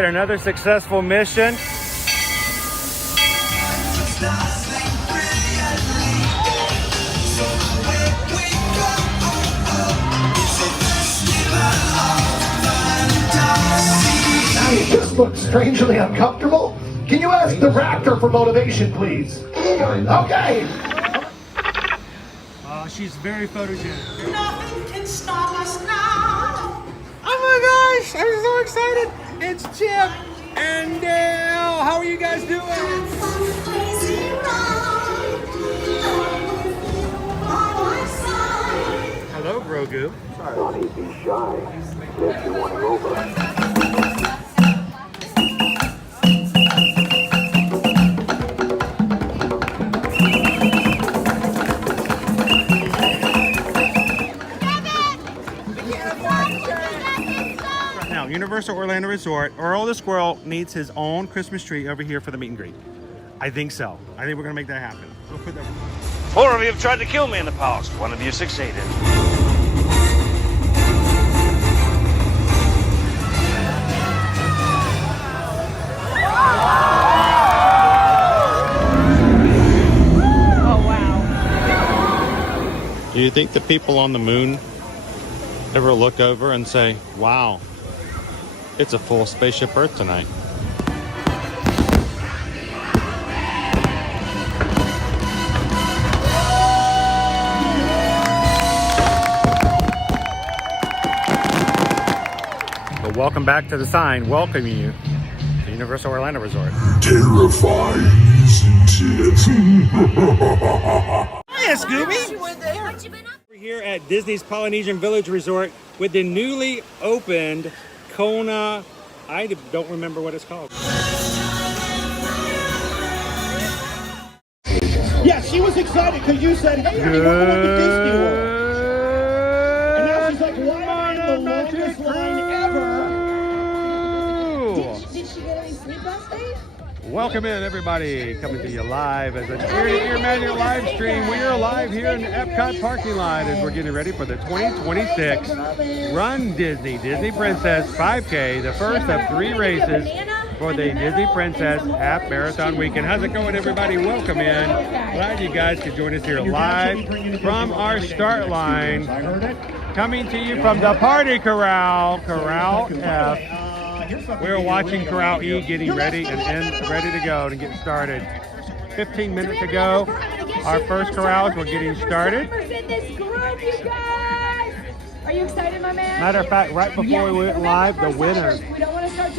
right, another successful mission. You just look strangely uncomfortable. Can you ask the Raptor for motivation, please? Okay. She's very photogenic. Nothing can stop us now. Oh my gosh, I'm so excited. It's Chip and Dale. How are you guys doing? Hello, Grogu. Don't be shy. If you want to over. Universal Orlando Resort, Earl the Squirrel needs his own Christmas tree over here for the meet and greet. I think so. I think we're gonna make that happen. We'll put that. 4 of you have tried to kill me in the past. 1 of you succeeded. Oh wow. Do you think the people on the moon ever look over and say, wow, it's a full spaceship Earth tonight? Well, welcome back to the sign welcoming you to Universal Orlando Resort. Terrifying, isn't it? Hiya, Scooby! We're here at Disney's Polynesian Village Resort with the newly opened Kona, I don't remember what it's called. Yeah, she was excited because you said, hey, are you going to Disney World? And now she's like, why am I in the longest line ever? Did she get any sleep last night? Welcome in, everybody. Coming to you live as an ear-to-ear magic live stream. We are live here in the EPCOT parking lot as we're getting ready for the 2026 Run Disney Princess 5K, the first of 3 races for the Disney Princess Half Marathon Weekend. How's it going, everybody? Welcome in. Glad you guys could join us here live from our start line. Coming to you from the Party Corral, Corral F. We're watching Corral E getting ready and ready to go to get started. 15 minutes ago, our first corrals were getting started. Are you excited, my man? Matter of fact, right before we went live, the winner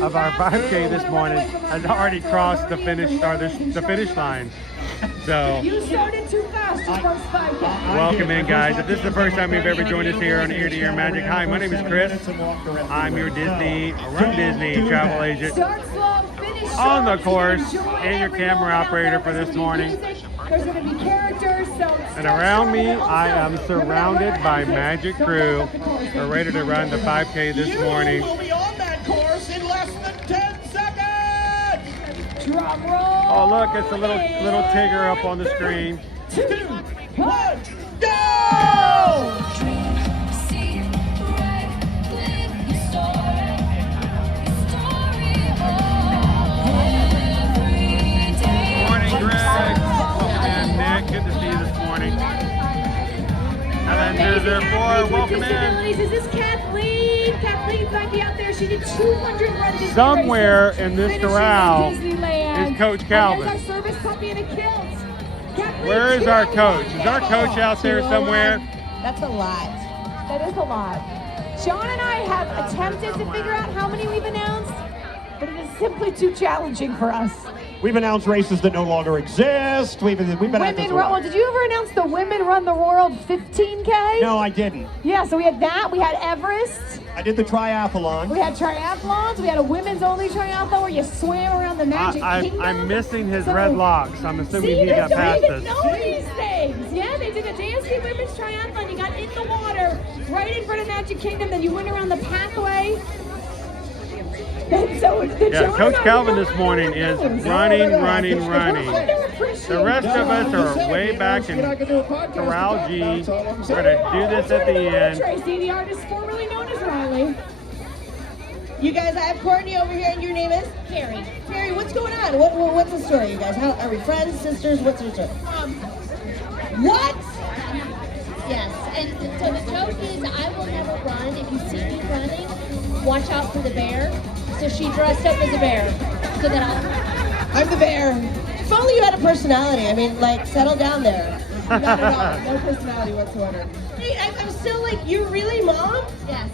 of our 5K this morning has already crossed the finish line. So, You started too fast your first 5K. welcome in, guys. If this is the first time you've ever joined us here on Ear to Ear Magic, hi, my name is Chris. I'm your Run Disney travel agent Start slow, finish on the strong, course enjoy and your every camera moment. operator for There's this gonna be morning. music, There's going to be characters, so And around me, I am surrounded by Magic Crew. We're ready to run the 5K this morning. You will be on that course in less than 10 seconds! Drum roll. Oh, look, it's a little Tigger up on the screen. 2, 1, go! Morning, Greg. And Nick, good to see you this morning. And then here's their 4. Welcome in. Is this Kathleen? Kathleen's back out there. She did 200 Run Disney Somewhere races, in this finishing corral in Disneyland. is Coach Calvin. And there's our service puppy in a kilt. Kathleen, Where is our coach? Is our coach out there somewhere? That's a lot. That is a lot. Sean and I have attempted to figure out how many we've announced, but it is simply too challenging for us. We've announced races that no longer exist. We've been at this Women a run. while. Well, did you ever announce the Women Run the World 15K? No, I didn't. Yeah, so we had that. We had Everest. I did the triathlon. We had triathlons. We had a women's only triathlon where you swam around the Magic Kingdom. I'm missing his red locks. I'm assuming See, he they got don't past even us. know these things. Yeah, they did a JSC women's triathlon. You got in the water right in front of Magic Kingdom. Then you went around the pathway. And so Yeah, Coach Calvin this morning is running. The rest of us are way back in Corral G. We're going to do this at the end. Tracy, the artist formerly known as Riley. You guys, I have Courtney over here, and your name is? Carrie. Carrie, what's going on? What's the story, you guys? How are we friends, sisters? What's your story? What? Yes, and so the joke is I will never run. If you see me running, watch out for the bear. So she dressed up as a bear so that I'm the bear. If only you had a personality. I mean, like, settle down there. Not at all. No personality whatsoever. Hey, I'm still like, you're really mom? Yes.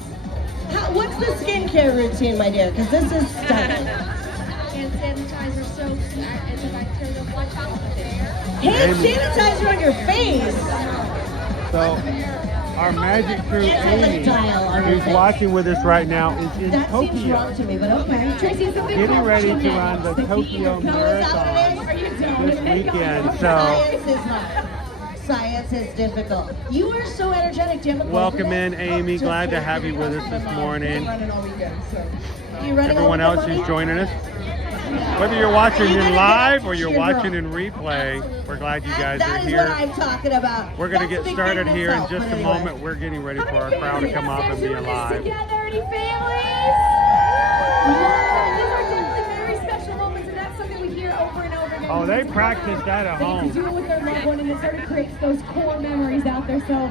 What's the skincare routine, my dear? Because this is stunning. Hand sanitizer, soaps, antibacterial. Watch out for the bear. Hand sanitizer on your face. So, our magic crew, Amy, who's watching with us right now, is in That seems Tokyo, wrong to me, but okay. Tracy, something getting ready to run the Tokyo Marathon Are you this weekend. So, Science is hard. Science is difficult. You are so energetic. Do you have a cold welcome today? in, Amy. Just Glad to kidding. have you with us this morning. Running all weekend, so. You running Everyone all else weekend, who's buddy? joining us, whether you're watching Are you in gonna live get or you're your watching girl? in replay, we're glad you guys That are is what here. I'm talking about. We're going to That's get a big started thing here in itself, just but a anyway. moment. We're getting ready for our crowd to come up and be doing this alive. together, any families? Wow, these are totally very special moments, and that's something we hear over and over again. Oh, they practice that at They get home. to do it with their loved one, and it sort of creates those core memories out there. So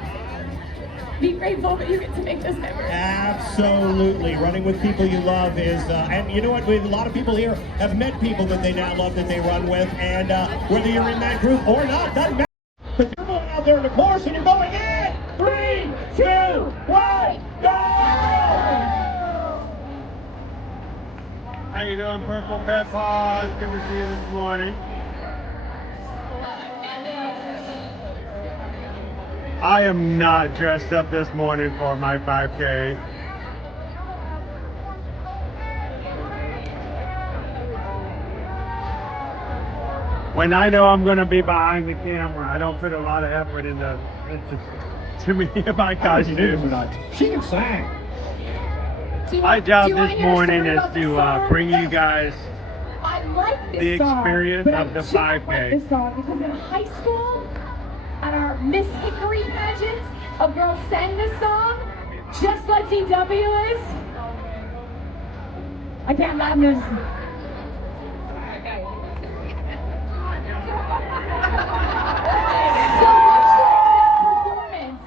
be grateful that you get to make those memories. Absolutely. Running with people you love is, and you know what, a lot of people here have met people that they now love that they run with, and whether you're in that group or not, doesn't matter. But you're going out there in the course and you're going in. 3, 2, 1, go! How you doing, Purple Pet Paws? Good to see you this morning. I am not dressed up this morning for my 5K. When I know I'm going to be behind the camera, I don't put a lot of effort into to me my costume. She can sing. My job this morning is to bring you guys I like this the song, experience but of I the just 5K. like this song because in high school, at our Miss Hickory pageant, a girl sang this song, just like DW is. I can't laugh this. So much performance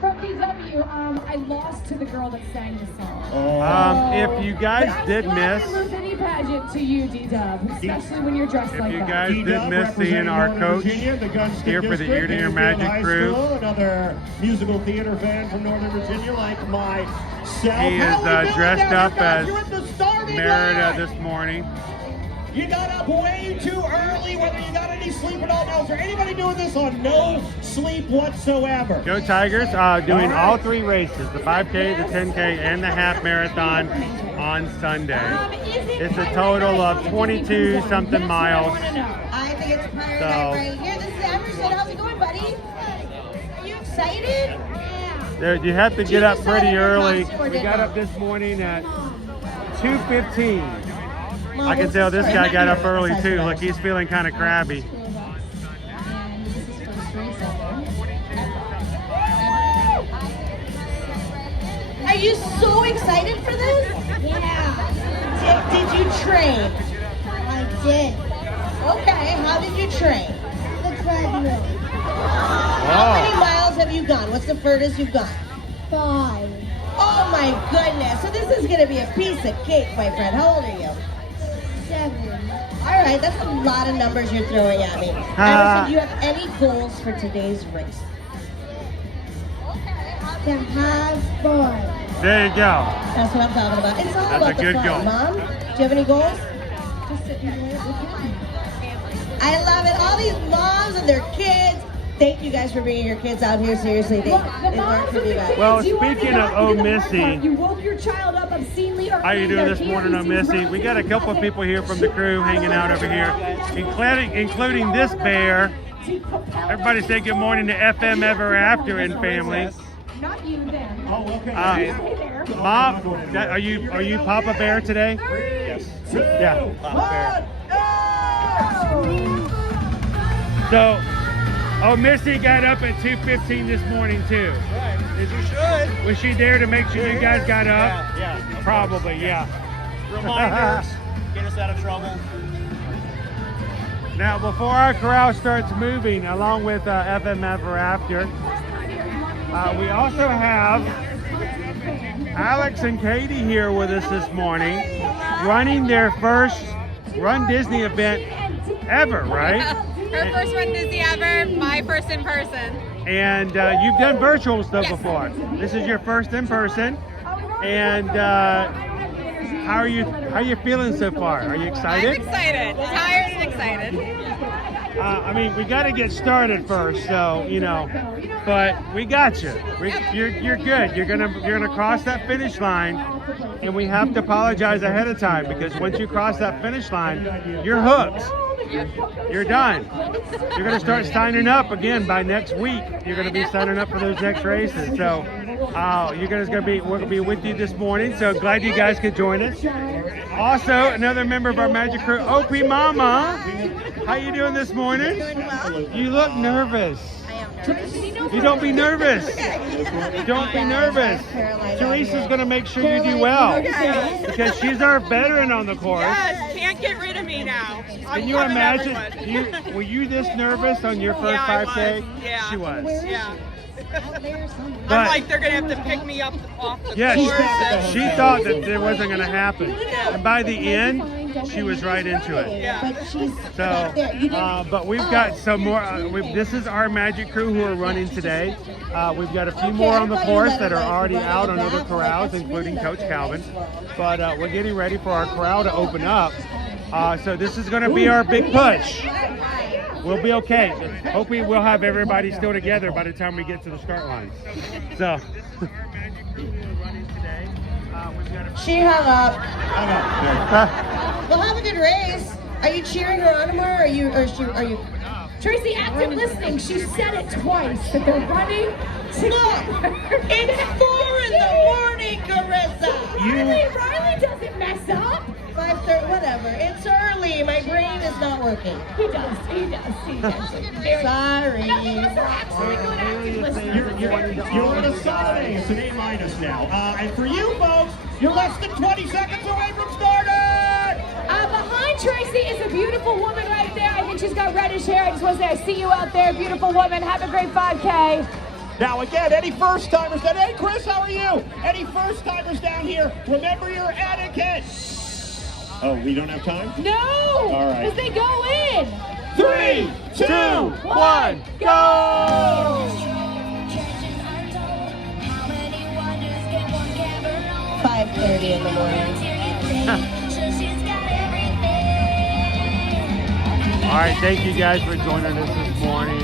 from DW. I lost to the girl that sang the song. If you guys But I did was glad miss, I lose any pageant to you, D-Dub, especially when you're dressed if like you that. guys did miss seeing our coach here for the Ear to Ear Magic crew, another musical theater fan from Northern Virginia like myself. he How is we doing dressed down up here, guys? as You're at the starting Merida line. this morning. You got up way too early, whether you got any sleep at all. Now, is there anybody doing this on no sleep whatsoever? Go Tigers, doing all three races, the 5K, the 10K, and the half marathon on Sunday. It's a total of 22-something miles. I think it's priority So- right here. This is Ambersweet. How's it going, buddy? Are you excited? There, you have to get up pretty early. Costume or We did got not? up this morning at 2:15. Mom, I can what's tell the this story? guy got up early Besides too. that. Look, he's feeling kind of crabby. Are you so excited for this? Yeah. Did you train? I did. Okay, how did you train? The treadmill. How many miles have you gone? What's the furthest you've gone? 5. Oh my goodness. So this is going to be a piece of cake, my friend. How old are you? 7. All right, that's a lot of numbers you're throwing at me. Emerson, do you have any goals for today's race? To have fun. There you go. That's what I'm talking about. It's all That's about a the good fun. goal. Mom, do you have any goals? Just sit and enjoy it with family. I love it. All these moms and their kids. Thank you guys for bringing your kids out here. Seriously, they Look, the work moms for with you the guys. kids, Well, you already speaking got of to do the hard Missy, part. You woke your child up obscenely early. How you doing They're this here. morning on He's Missy? We got a couple of people here from the crew hanging out over here, including this bear. Everybody say good morning to FM Ever After and family. Not you, then. Oh, okay. Hey there. Mom, are you Papa Bear today? Yes. Yeah. Papa Bear. So, Missy got up at 2:15 this morning too. As you should. Was she there to make sure you guys got up? Yeah. Probably, yeah. Reminders, get us out of trouble. Now, before our corral starts moving, along with FM Ever After, we also have Alex and Katie here with us this morning, running their first Run Disney event ever, right? Her first Run Disney ever, my first in person. And you've done virtual stuff before. This is your first in person. And how are you feeling so far? Are you excited? I'm excited, tired and excited. I mean, we got to get started first, so you know. But we got you. You're good. You're gonna cross that finish line, and we have to apologize ahead of time because once you cross that finish line, you're hooked. You're done. You're gonna start signing up again by next week. You're gonna be signing up for those next races. So we're gonna be with you this morning. So glad you guys could join us. Also, another member of our Magic Crew, OP Mama. How you doing this morning? Doing well. You look nervous. I am nervous. You don't be nervous. Don't be nervous. Teresa's going to make sure you do well because she's our veteran on the course. Yes, can't get rid of me now. Can you imagine? Were you this nervous on your first 5K? Yeah. She was. Yeah. But, I'm like, they're going to have to pick me up off the yeah, course. she thought that it wasn't going to happen. And by the end, she was right into it. Yeah. So, but we've got some more. This is our Magic Crew who are running today. We've got a few more on the course that are already out on other corrals, including Coach Calvin. But we're getting ready for our corral to open up. So this is going to be our big push. We'll be okay. Hopefully we'll have everybody still together by the time we get to the start line. So. She hung up. Well, have a good race. Are you cheering her on tomorrow? Are you? Tracy, active listening. She said it twice that they're running together. It's 4 in the morning, Carissa. Riley doesn't mess up. 5:30, whatever. It's early. My brain is not working. He does. Sorry. Actually good active listening. You're on a Sunday. It's an A- now. And for you folks, you're less than 20 seconds away from starting. Behind Tracy is a beautiful woman right there. I think she's got reddish hair. I just want to say I see you out there, beautiful woman. Have a great 5K. Now again, any first timers that, hey Chris, how are you? Any first timers down here, remember your etiquette. Oh, we don't have time? No! All right. Because they go in. 3, 2, 1, go! 5:30 in the morning. All right, thank you guys for joining us this morning.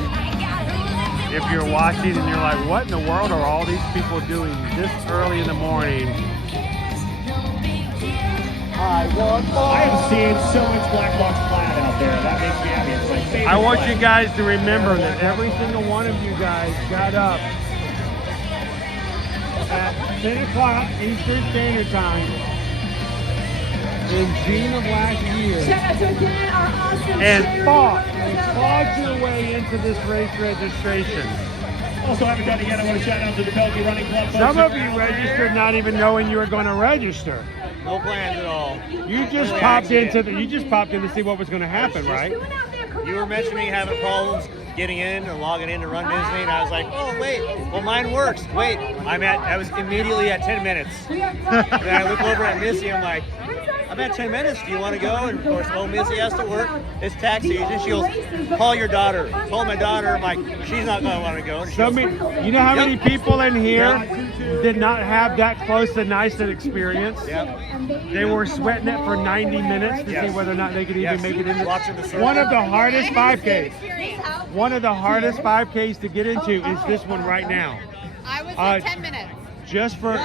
If you're watching and you're like, what in the world are all these people doing this early in the morning? I am seeing so much black box plaid out there. That makes me happy. It's my favorite. I want plaid. you guys to remember that every single one of you guys got up at 10 o'clock Eastern Standard Time in June of last year Shout out to again our awesome and fought your way into this race registration. Also haven't done it yet. I want to shout out to the Pelkey Running Club. Some of you registered not even knowing you were going to register. No plans at all. You just popped in to see what was going to happen, right? You were mentioning having problems getting in or logging in to Run Disney, and I was like, oh wait, well mine works. Wait, I was immediately at 10 minutes. And then I look over at Missy, I'm like, I'm at 10 minutes, do you want to go? And of course, Missy has to work. It's tax season. She goes, call your daughter. Call my daughter. I'm like, she's not going to want to go. And she goes, you know how many people in here did not have that close and nice an experience? Yep. They were sweating it for 90 minutes to see whether or not they could even make it in. One of the hardest 5Ks. One of the hardest 5Ks to get into is this one right now. I was at 10 minutes. Just for I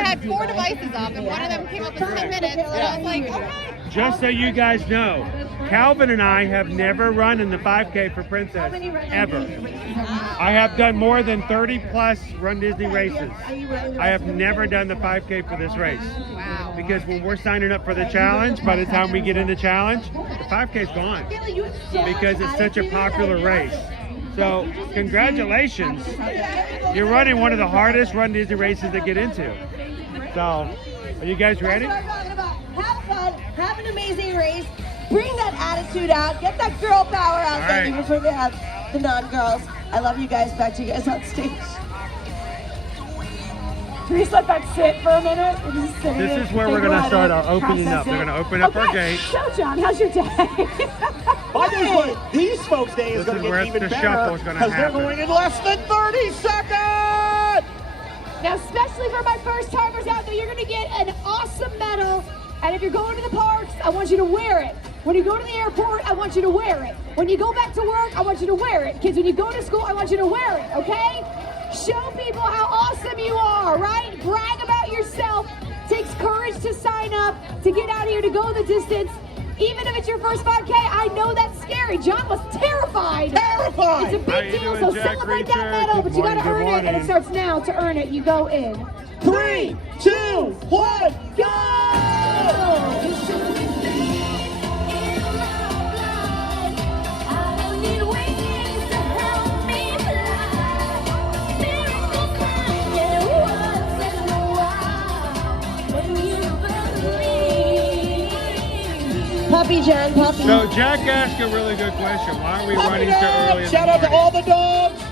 had 4 devices up, and one of them came up with 10 minutes, and I was like, okay. Just so you guys know, Calvin and I have never run in the 5K for Princess, ever. I have done more than 30 plus Run Disney races. I have never done the 5K for this race. Wow. Because when we're signing up for the challenge, by the time we get in the challenge, the 5K's gone. Because it's such a popular race. So, congratulations. You're running one of the hardest Run Disney races to get into. So, are you guys ready? That's what I'm talking about. Have fun, have an amazing race, bring that attitude out, get that girl power out there, even for the non-girls. I love you guys. Back to you guys on stage. Can we just let that sit for a minute? This is where we're going to start our opening up. They're going to open up our gate. So, John, how's your day? By this way, these folks' day is going to get even better because they're going in less than 30 seconds! Now, especially for my first timers out there, you're going to get an awesome medal. And if you're going to the parks, I want you to wear it. When you go to the airport, I want you to wear it. When you go back to work, I want you to wear it. Kids, when you go to school, I want you to wear it, okay? Show people how awesome you are, right? Brag about yourself. Takes courage to sign up, to get out here, to go the distance. Even if it's your first 5K, I know that's scary. John was terrified. Terrified! It's a big deal, so celebrate that medal, but you gotta earn it, and it starts now. To earn it, you go in. 3, 2, 1, go! Puppy John, puppy. So Jack asked a really good question. Why are we running so early? Shout out to all the dogs.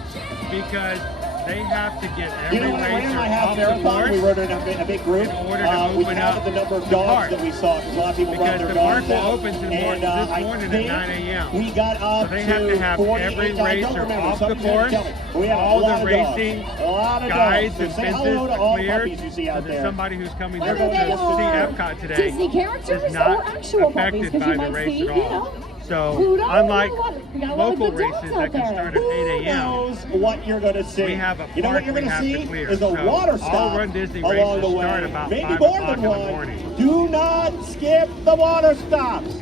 Because they have to get You every know, when I ran racer my half off the marathon, board. we rode in a big group. In order to We open counted up the number of the dogs park. that we saw because a lot of people brought Because their the dogs park will out. open this morning I at 9 a.m. We got up So they to have to have 48. every I don't racer remember. off the Somebody's gonna board. tell me. We have All a lot the of dogs. racing A lot of guides dogs. and So say fences hello to are all the cleared. puppies you see So out there's there. somebody who's coming Whether there they to see are EPCOT today. Disney characters is or not actual puppies, affected because by you the might race see, at you all. know, So, Pluto, unlike we got a lot of local good dogs races out that can there. start at 8 a.m., knows what you're going to see. we have a You know what park you're we going to have see to clear. is a So water stop all Run Disney along races the way. start about Maybe 5 more o'clock than in the one. morning. Do not skip the water stops.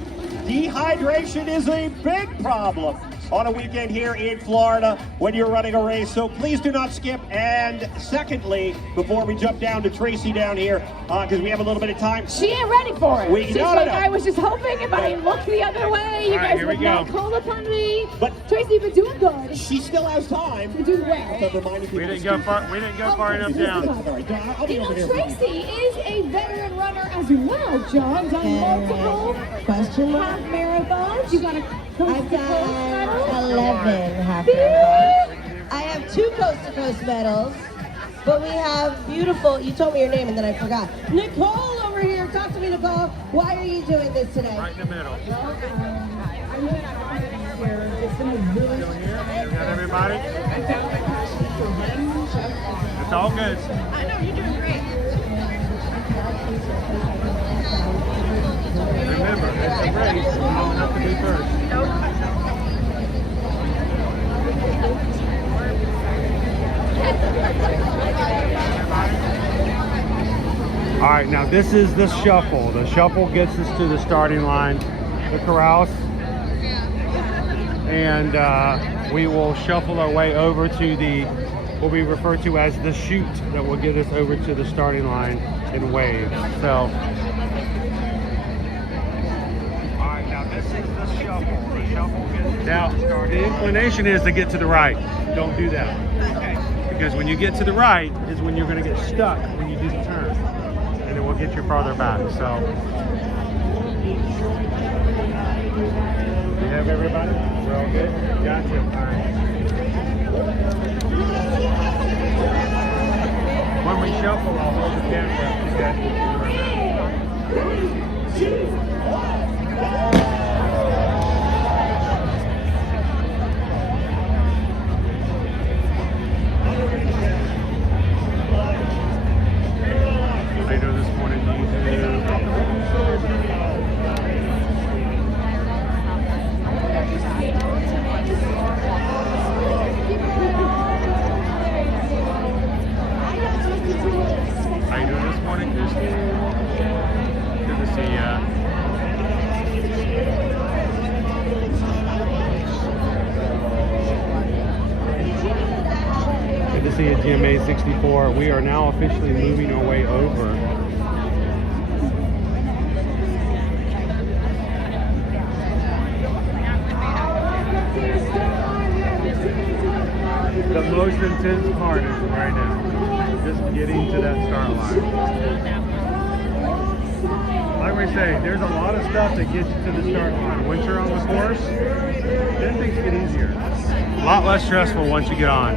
Dehydration is a big problem on a weekend here in Florida when you're running a race, so please do not skip. And secondly, before we jump down to Tracy down here, because we have a little bit of time. She ain't ready for it. We- She's no, like, no. I was just hoping if I looked the other way, you All right, guys here we would not go. call upon me. But- Tracy, you've been doing good. She still has time. You're doing well. So reminding people We didn't to go skip. far. We didn't go far enough down. All right, Don, I'll be You know, over here. Tracy is a veteran runner as well, John. Done multiple Question mark? half marathons. You got a I've done 11 half Beep. marathons. I have 2 coast-to-coast medals, but we have beautiful, you told me your name and then I forgot. Nicole over here, talk to me, Nicole. Why are you doing this today? Right in the middle. I'm really not confident here. It's been a really Still here? You got everybody? It's all good. I know you're doing great. Remember, it's a race. You don't have to be first. All right, now this is the shuffle. The shuffle gets us to the starting line, the corrals, and we will shuffle our way over to the, what we refer to as the chute, that will get us over to the starting line in waves. So, all right, now this is the shuffle. The shuffle gets now. The inclination is to get to the right. Don't do that, because when you get to the right is when you're going to get stuck when you do the turn, and it will get you farther back. So, we have everybody. We're all good. Gotcha. All right. When we shuffle, I'll hold the camera up. Later this morning, how you doing this morning, Christy? Good to see ya. Good to see you, GMA 64. We are now officially moving our way over. intense part is right now. Just getting to that start line. Like we say, there's a lot of stuff that gets you to the start line. Once you're on the course, then things get easier. A lot less stressful once you get on.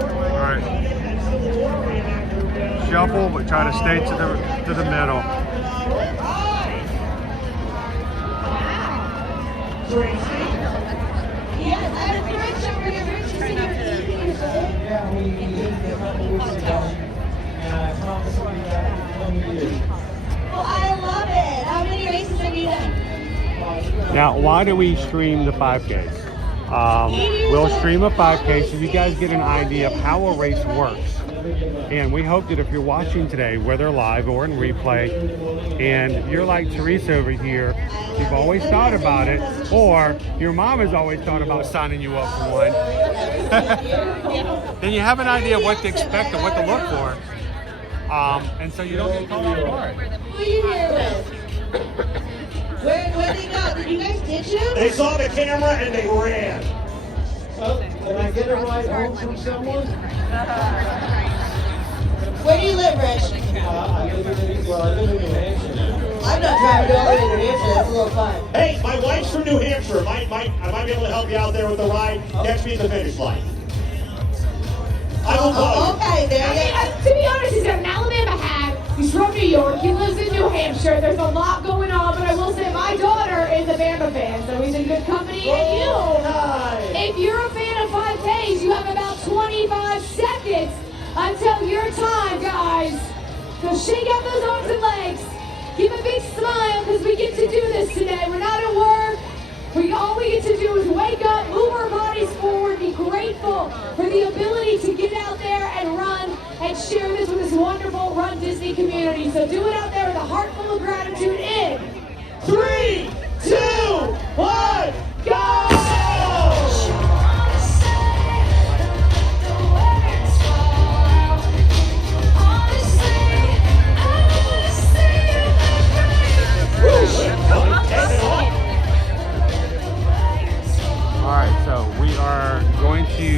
All right. Shuffle, but try to stay to the middle. Well, I love it. How many races have you done? Now, why do we stream the 5Ks? We'll stream a 5K so you guys get an idea of how a race works. And we hope that if you're watching today, whether live or in replay, and you're like Teresa over here, you've always thought about it, or your mom has always thought about signing you up for one, then you have an idea of what to expect and what to look for. And so you don't get caught off guard. Who are you here with? Where'd they go? Did you guys ditch him? They saw the camera and they ran. Can I get a ride home from someone? Where do you live, Rich? I live in New Hampshire. I'm not driving all the way to New Hampshire. That's a little fun. Hey, my wife's from New Hampshire. I might be able to help you out there with the ride. Catch me at the finish line. I will call you. Okay, there you go. To be honest, he's got an Alabama hat. He's from New York. He lives in New Hampshire. There's a lot going on, but I will say my daughter is a Bama fan, so he's in good company. And you, if you're a fan of 5Ks, you have about 25 seconds until your time, guys. So shake out those arms and legs. Give a big smile because we get to do this today. We're not at work. All we get to do is wake up, move our bodies forward, be grateful for the ability to get out there and run and share this with this wonderful Run Disney community. So do it out there with a heart full of gratitude in 3, 2, 1, go! Alright, so we are going to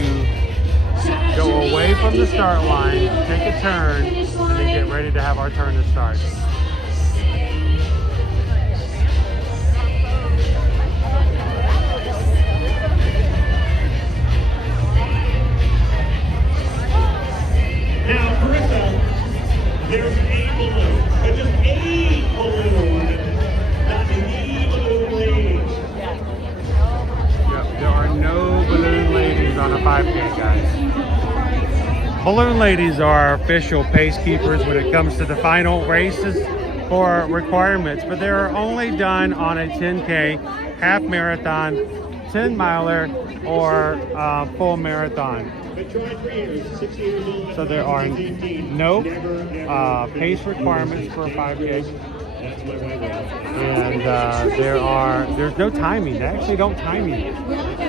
go away from the start line, take a turn, and then get ready to have our turn to start. Now, Carissa, there's a balloon, but just a balloon, not the balloon ladies. Yep, there are no balloon ladies on a 5K, guys. Balloon ladies are our official pace keepers when it comes to the final races for requirements, but they're only done on a 10K, half marathon, 10 miler, or full marathon. So there are no pace requirements for a 5K. And there's no timing. They actually don't time you.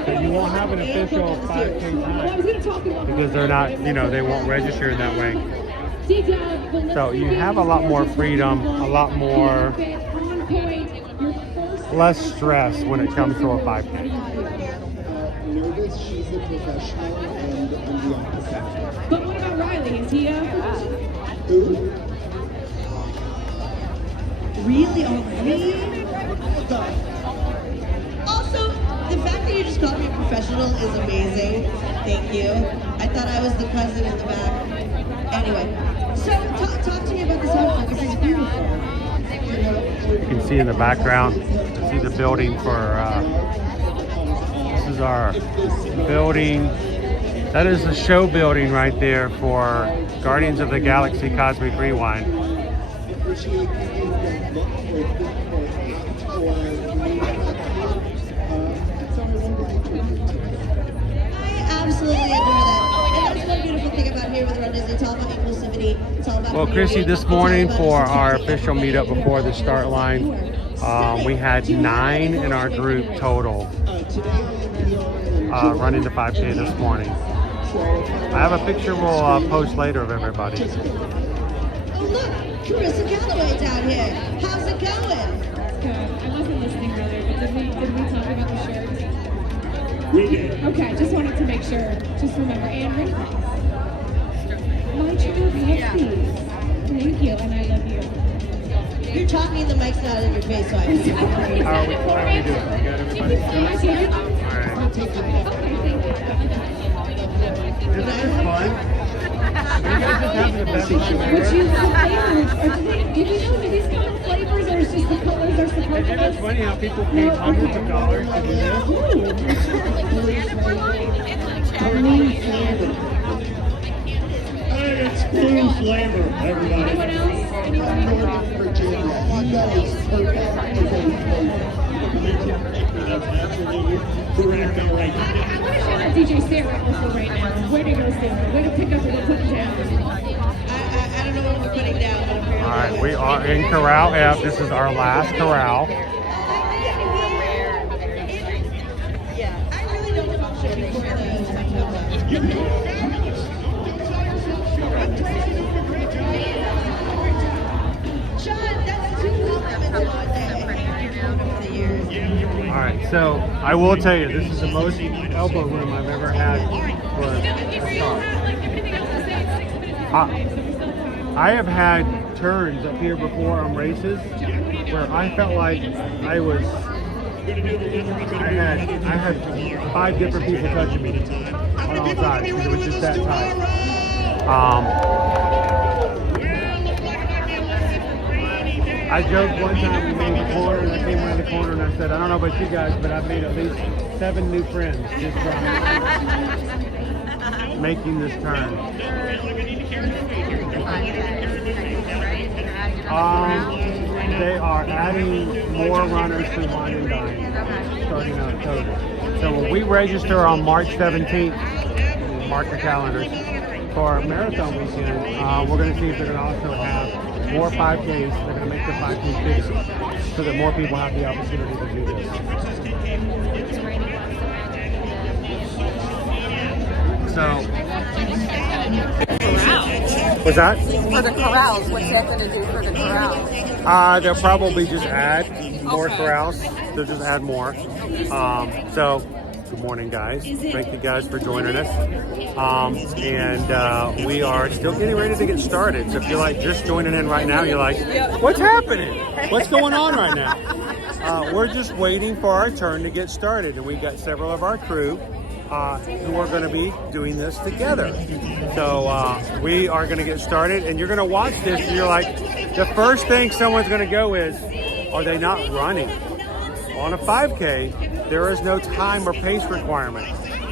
So you won't have an official 5K time because they're not, they won't register in that way. So you have a lot more freedom, a lot more less stress when it comes to a 5K. Nervous, she's a professional, and I'm the opposite. But what about Riley? Is he Who? Really? Also, the fact that you just called me a professional is amazing. Thank you. I thought I was the cousin in the back. Anyway, so talk to me about this outfit. This is beautiful. You can see in the background, you see the building for, this is our building. That is the show building right there for Guardians of the Galaxy Cosmic Rewind. Absolutely adore that. And that's one beautiful thing about here with RunDisney. It's all about inclusivity. It's all about Well, Chrissy, this morning for our official meetup before the start line, we had 9 in our group total running the 5K this morning. I have a picture we'll post later of everybody. Oh, look, Carissa Calloway down here. How's it going? good? I wasn't listening earlier, but did we talk about the shirts? We did. Okay, just wanted to make sure. Just remember, and Rick. My children have these. Thank you, and I love you. You're talking, the mic's not in your face, so I can How are we doing? We got everybody done? All right. This is fun. You guys just having the best time Would ever. you have flavors? Or do you know that these come in flavors, or it's just the colors are supposed to Isn't it funny how people pay hundreds of dollars to do this? It's blue flavor, everybody. Anyone else? Anyone else? That's absolutely correct. All right. I want to shout out DJ Sarah also right now. Way to go, Sarah. Way to pick up and put it down. I don't know what we're putting down, but apparently. All right, we are in Corral F. This is our last corral. Yeah, I really don't function before the Sean, that's two compliments in one day. Over the years. All right, so I will tell you, this is the most elbow room I've ever had for a car. I have had turns up here before on races where I felt like I had 5 different people touching me on all sides. It was just that tight. I joked one time we made the corner and I came around the corner and I said, I don't know about you guys, but I've made at least 7 new friends just from making this turn. They are adding more runners to Wine and Dine starting in October. So when we register on March 17th, mark your calendars, for marathon weekend, we're going to see if they're going to also have more 5Ks. They're going to make the 5Ks bigger so that more people have the opportunity to do this. So, what's that? For the corrals, what's that going to do for the corrals? They'll probably just add more corrals. They'll just add more. So, good morning, guys. Thank you guys for joining us. We are still getting ready to get started. So if you're like just joining in right now, you're like, what's happening? What's going on right now? We're just waiting for our turn to get started. And we got several of our crew who are going to be doing this together. So we are going to get started, and you're going to watch this, and you're like, the first thing someone's going to go is, are they not running? On a 5K, there is no time or pace requirement.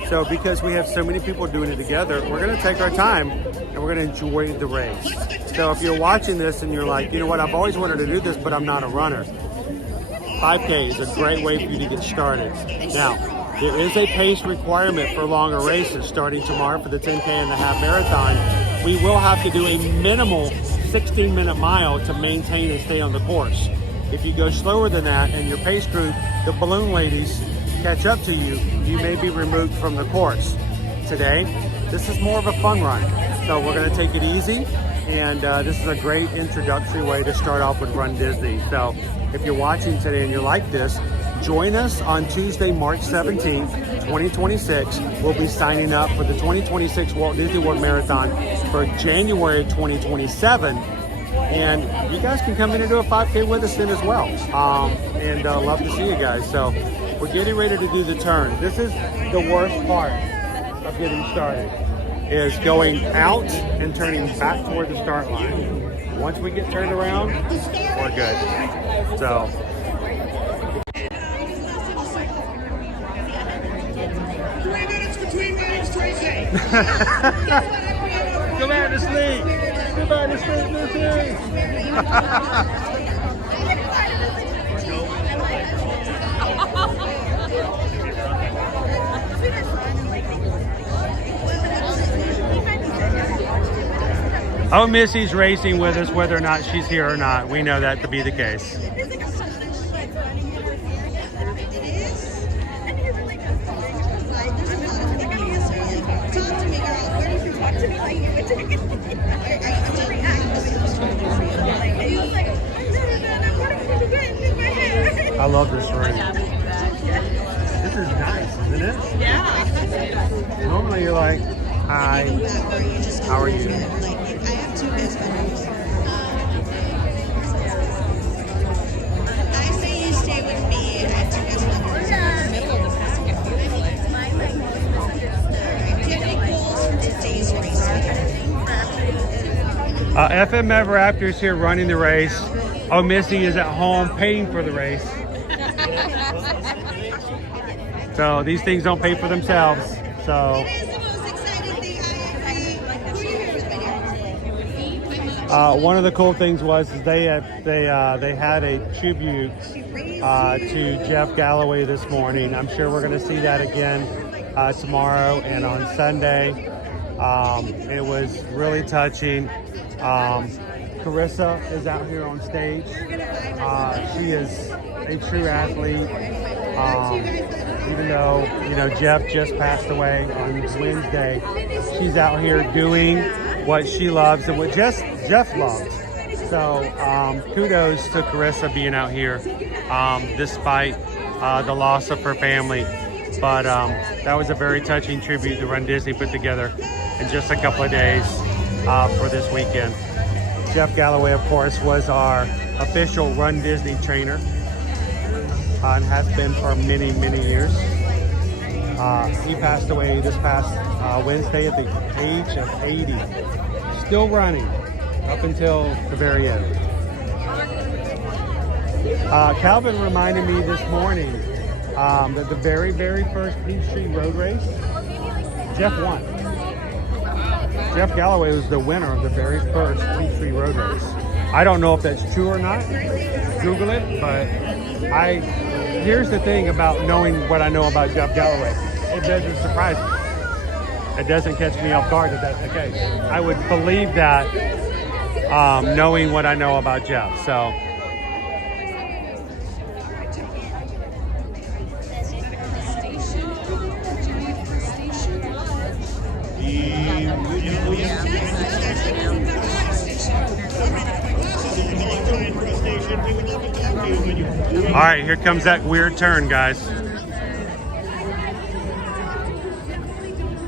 So because we have so many people doing it together, we're going to take our time and we're going to enjoy the race. So if you're watching this and you're like, you know what, I've always wanted to do this, but I'm not a runner. 5K is a great way for you to get started. Now, there is a pace requirement for longer races starting tomorrow for the 10K and the half marathon. We will have to do a minimal 16-minute mile to maintain and stay on the course. If you go slower than that and your pace group, the balloon ladies, catch up to you, you may be removed from the course. Today, this is more of a fun run. So we're going to take it easy, and this is a great introductory way to start off with runDisney. So if you're watching today and you like this, join us on Tuesday, March 17th, 2026. We'll be signing up for the 2026 Walt Disney World Marathon for January 2027. And you guys can come in and do a 5K with us then as well. Love to see you guys. So we're getting ready to do the turn. This is the worst part of getting started, is going out and turning back toward the start line. Once we get turned around, we're good. So. 3 minutes between innings, Tracy. Go back to sleep. Go back to sleep, Lucy. Oh, Missy's racing with us, whether or not she's here or not. We know that to be the case. I love this room. This is nice, isn't it? Yeah. Normally you're like, hi, how are you? I have two best friends. I say you stay with me. I have two best friends. FM Ever After is here running the race. Oh, Missy is at home paying for the race. So these things don't pay for themselves. So It is the most exciting thing who are you here with, one of the cool things was they had a tribute to Jeff Galloway this morning. I'm sure we're going to see that again tomorrow and on Sunday. It was really touching. Carissa is out here on stage. She is a true athlete. Even though, you know, Jeff just passed away on Wednesday, she's out here doing what she loves and what Jeff loves. So kudos to Carissa being out here despite the loss of her family. But that was a very touching tribute that Run Disney put together in just a couple of days for this weekend. Jeff Galloway, of course, was our official Run Disney trainer and has been for many, many years. He passed away this past Wednesday at the age of 80. Still running up until the very end. Calvin reminded me this morning that the very, very first Peachtree Road Race, Jeff won. Jeff Galloway was the winner of the very first Peachtree Road Race. I don't know if that's true or not. Google it, but here's the thing about knowing what I know about Jeff Galloway. It doesn't surprise me. It doesn't catch me off guard that that's the case. I would believe that knowing what I know about Jeff. So. All right, here comes that weird turn, guys.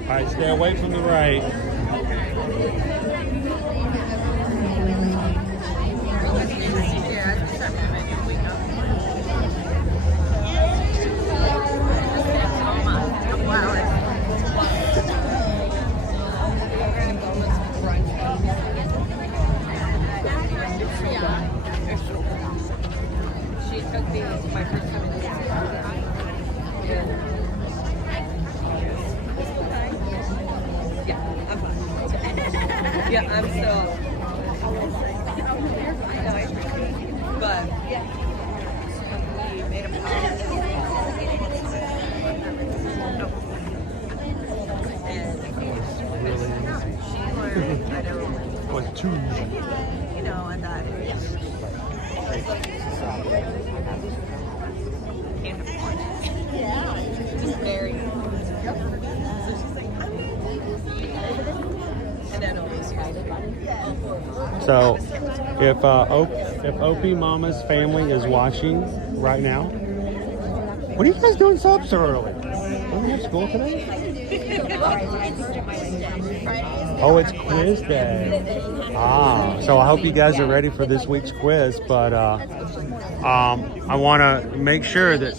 All right, stay away from the right. Yeah, I'm still. But we made a pause. And she learned, I know. Was two. You know, and that came to point. Yeah. Just very. So, if Opie Mama's family is watching right now, what are you guys doing so early? Don't we have school today? Oh, it's quiz day. So I hope you guys are ready for this week's quiz. But I want to make sure that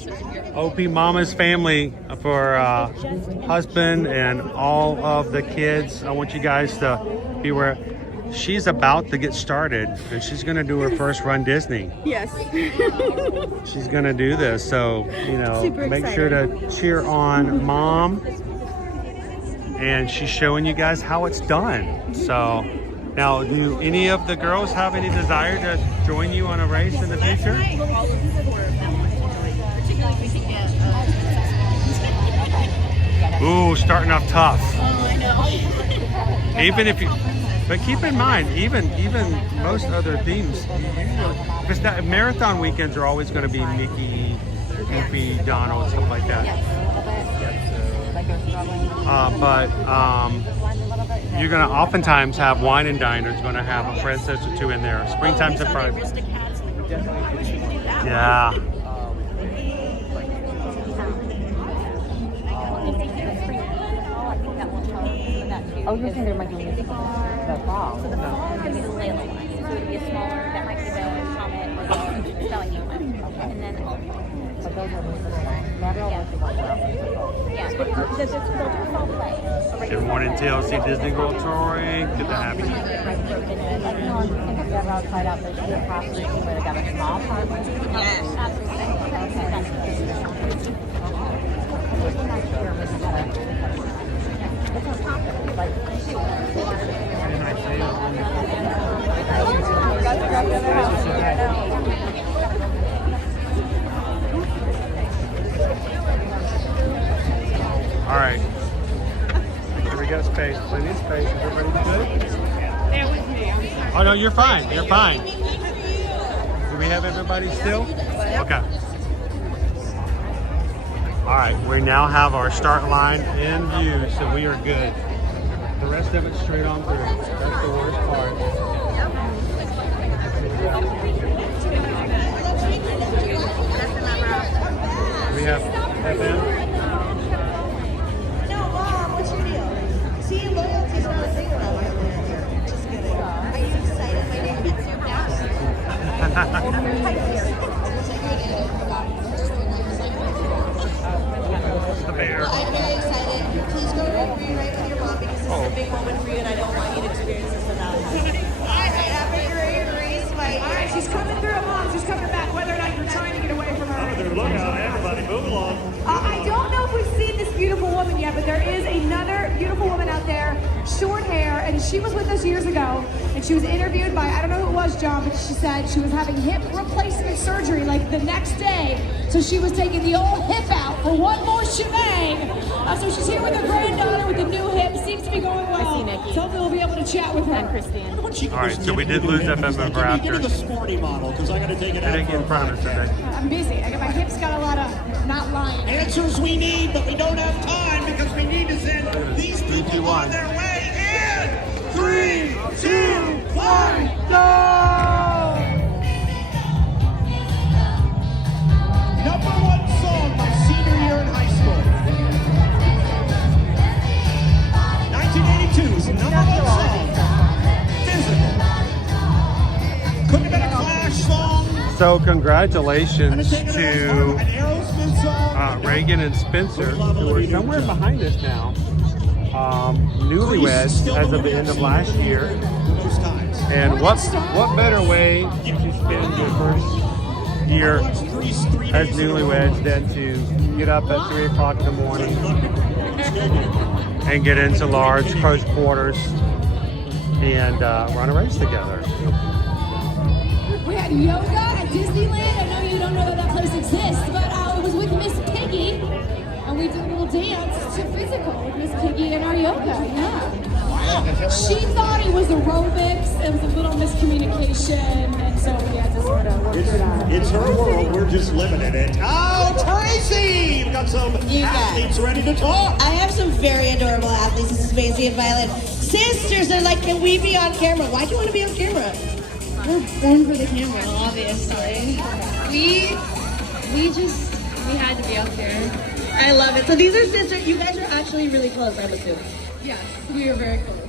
Opie Mama's family, for husband and all of the kids, I want you guys to be aware. She's about to get started, and she's going to do her first Run Disney. Yes. She's going to do this, so, you know, make sure to cheer on Mom. And she's showing you guys how it's done. So, now, do any of the girls have any desire to join you on a race in the future? Ooh, starting off tough. Oh, I know. Even if you... But keep in mind, even most other themes, because marathon weekends are always going to be Mickey, Goofy, Donald, stuff like that. But you're going to oftentimes have Wine and Diners going to have a princess or two in there. Springtime surprise. Yeah. that too. Oh, you're saying there might be the fall. So the fall would be the Layla one. So it would be a smaller, that might be the Comet or the Stelling one. And then But those are not all like the ones that yeah, but they'll do fall play. Good morning, TLC Disney World touring. Good to have you. no, I'm thinking of that outside out there. You're possibly where they got a small park. Yes. Absolutely. All right. Here we got space. Plenty of space. Is everybody good? That was me. I'm sorry. Oh, no, you're fine. You're fine. Do we have everybody still? Okay. All right. We now have our start line in view, so we are good. The rest of it's straight on through. That's the worst part. We have FM. No, Mom, what's your deal? See, loyalty's not a thing around here. Just kidding. Are you excited? My name gets your house. The bear. I'm very excited. Please go right with your mom because this is a big moment for you and I don't want you to experience this without us. Alright, have a great race, my Alright, she's coming through, Mom. She's coming back, whether or not you're trying to get away from her. Look out, everybody, move along. I don't know if we've seen this beautiful woman yet, but there is another beautiful woman out there, short hair, and she was with us years ago, and she was interviewed by, I don't know who it was, John, but she said she was having hip replacement surgery like the next day, so she was taking the old hip out for one more shebang. So she's here with her granddaughter with the new hip, seems to be going well. I see Nikki. So hopefully we'll be able to chat with her. And Christine. All right, so we did lose FM over after. Give me the sporty model, because I got to take it I out. didn't get in front of us today. I'm busy. My hips got a lot of not lying. Answers we need, but we don't have time because we need to send these people on their way in. 3, 2, 1, go! Number one song my senior year in high school. 1982's number one song. Physical. Couldn't have been a Clash song. So congratulations to An Aerosmith song. Reagan and Spencer, who are somewhere behind us now. Newlyweds as of the end of last year. And what better way to spend your first year as newlyweds than to get up at 3 o'clock in the morning and get into large close quarters and run a race together. We had yoga at Disneyland. I know you don't know that place exists, but it was with Miss Piggy, and we did a little dance to physical with Miss Piggy and our yoga. Yeah. She thought it was aerobics. It was a little miscommunication, and so we had to sort of work it out. It's her world. We're just living in it. Oh, Tracy! We've got some athletes ready to talk. I have some very adorable athletes. This is Maisie and Violet. Sisters, they're like, can we be on camera? Why do you want to be on camera? We're born for the camera, obviously. We had to be up there. I love it. So these are sisters. You guys are actually really close, I'm assuming. Yes, we were very close.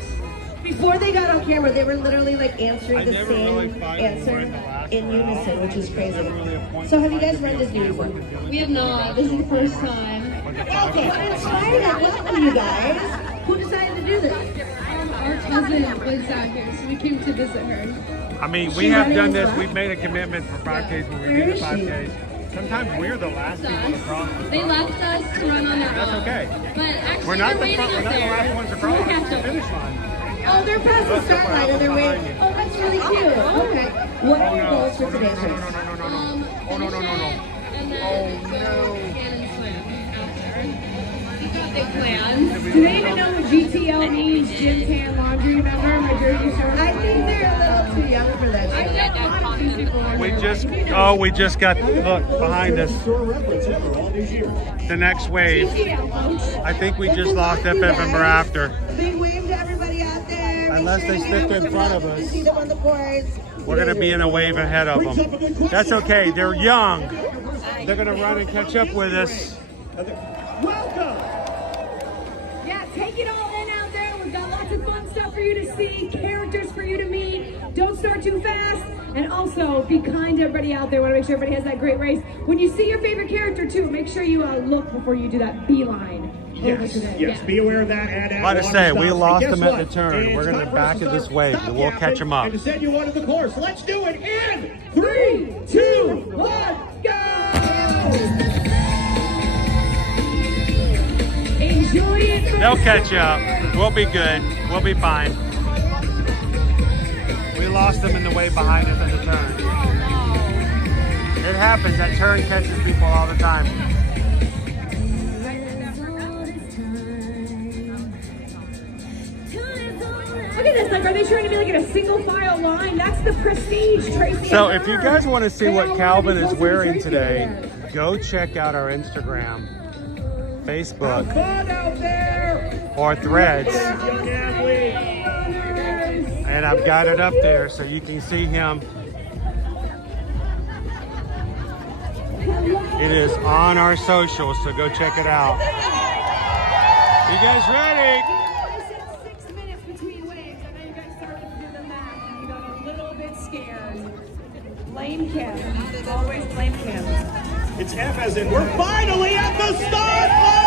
Before they got on camera, they were literally like answering I the never same really find answer when we're in the last in round. unison, which is crazy. Never really a point So have you where I guys could run be Disney on before? camera because We have not. This is the first time. Okay, what inspired it? What happened, you guys? Who decided to do this? Our cousin lives out here, so we came to visit her. I mean, we have done this. We've made a commitment for 5Ks when we do the 5Ks. Sometimes we're the last people to cross. They left us to run on their own. That's okay. But actually, We're not they're the waiting front. We're up not the there. last ones to cross We have the to. finish line. Oh, they're past the start line and they're waiting. Oh, that's really cute. Okay. What are your goals for today's race? Oh no. And then go again and swim after. Big plans. Do they even know what GTL means? Gym Tan Laundry member? My jersey shirt. I think they're a little too young for that. We just got, look, behind us, the next wave. I think we just lost FM after. Big wave to everybody out there. Unless they stick in front of us. See them on the boards. We're going to be in a wave ahead of them. That's okay. They're young. They're going to run and catch up with us. Welcome. Yeah, take it all in out there. We've got of fun stuff for you to see, characters for you to meet. Don't start too fast. And also, be kind to everybody out there. Want to make sure everybody has that great race. When you see your favorite character, too, make sure you look before you do that beeline. Yes, be aware of that. Like I say, we lost them at the turn. We're going to back of this wave, and we'll catch them up. And to send you one of the course. Let's do it in 3, 2, 1, go! Enjoy it. They'll catch up. We'll be good. We'll be fine. We lost them in the way behind us at the turn. It happens. That turn catches people all the time. Look at this, like, are they trying to be like in a single file line? That's the prestige, Tracy. So if you guys want to see what Calvin is wearing today, go check out our Instagram, Facebook, or Threads. And I've got it up there so you can see him. It is on our socials, so go check it out. You guys ready? Blame Kim. Always blame Kim. It's F as in we're finally at the start line!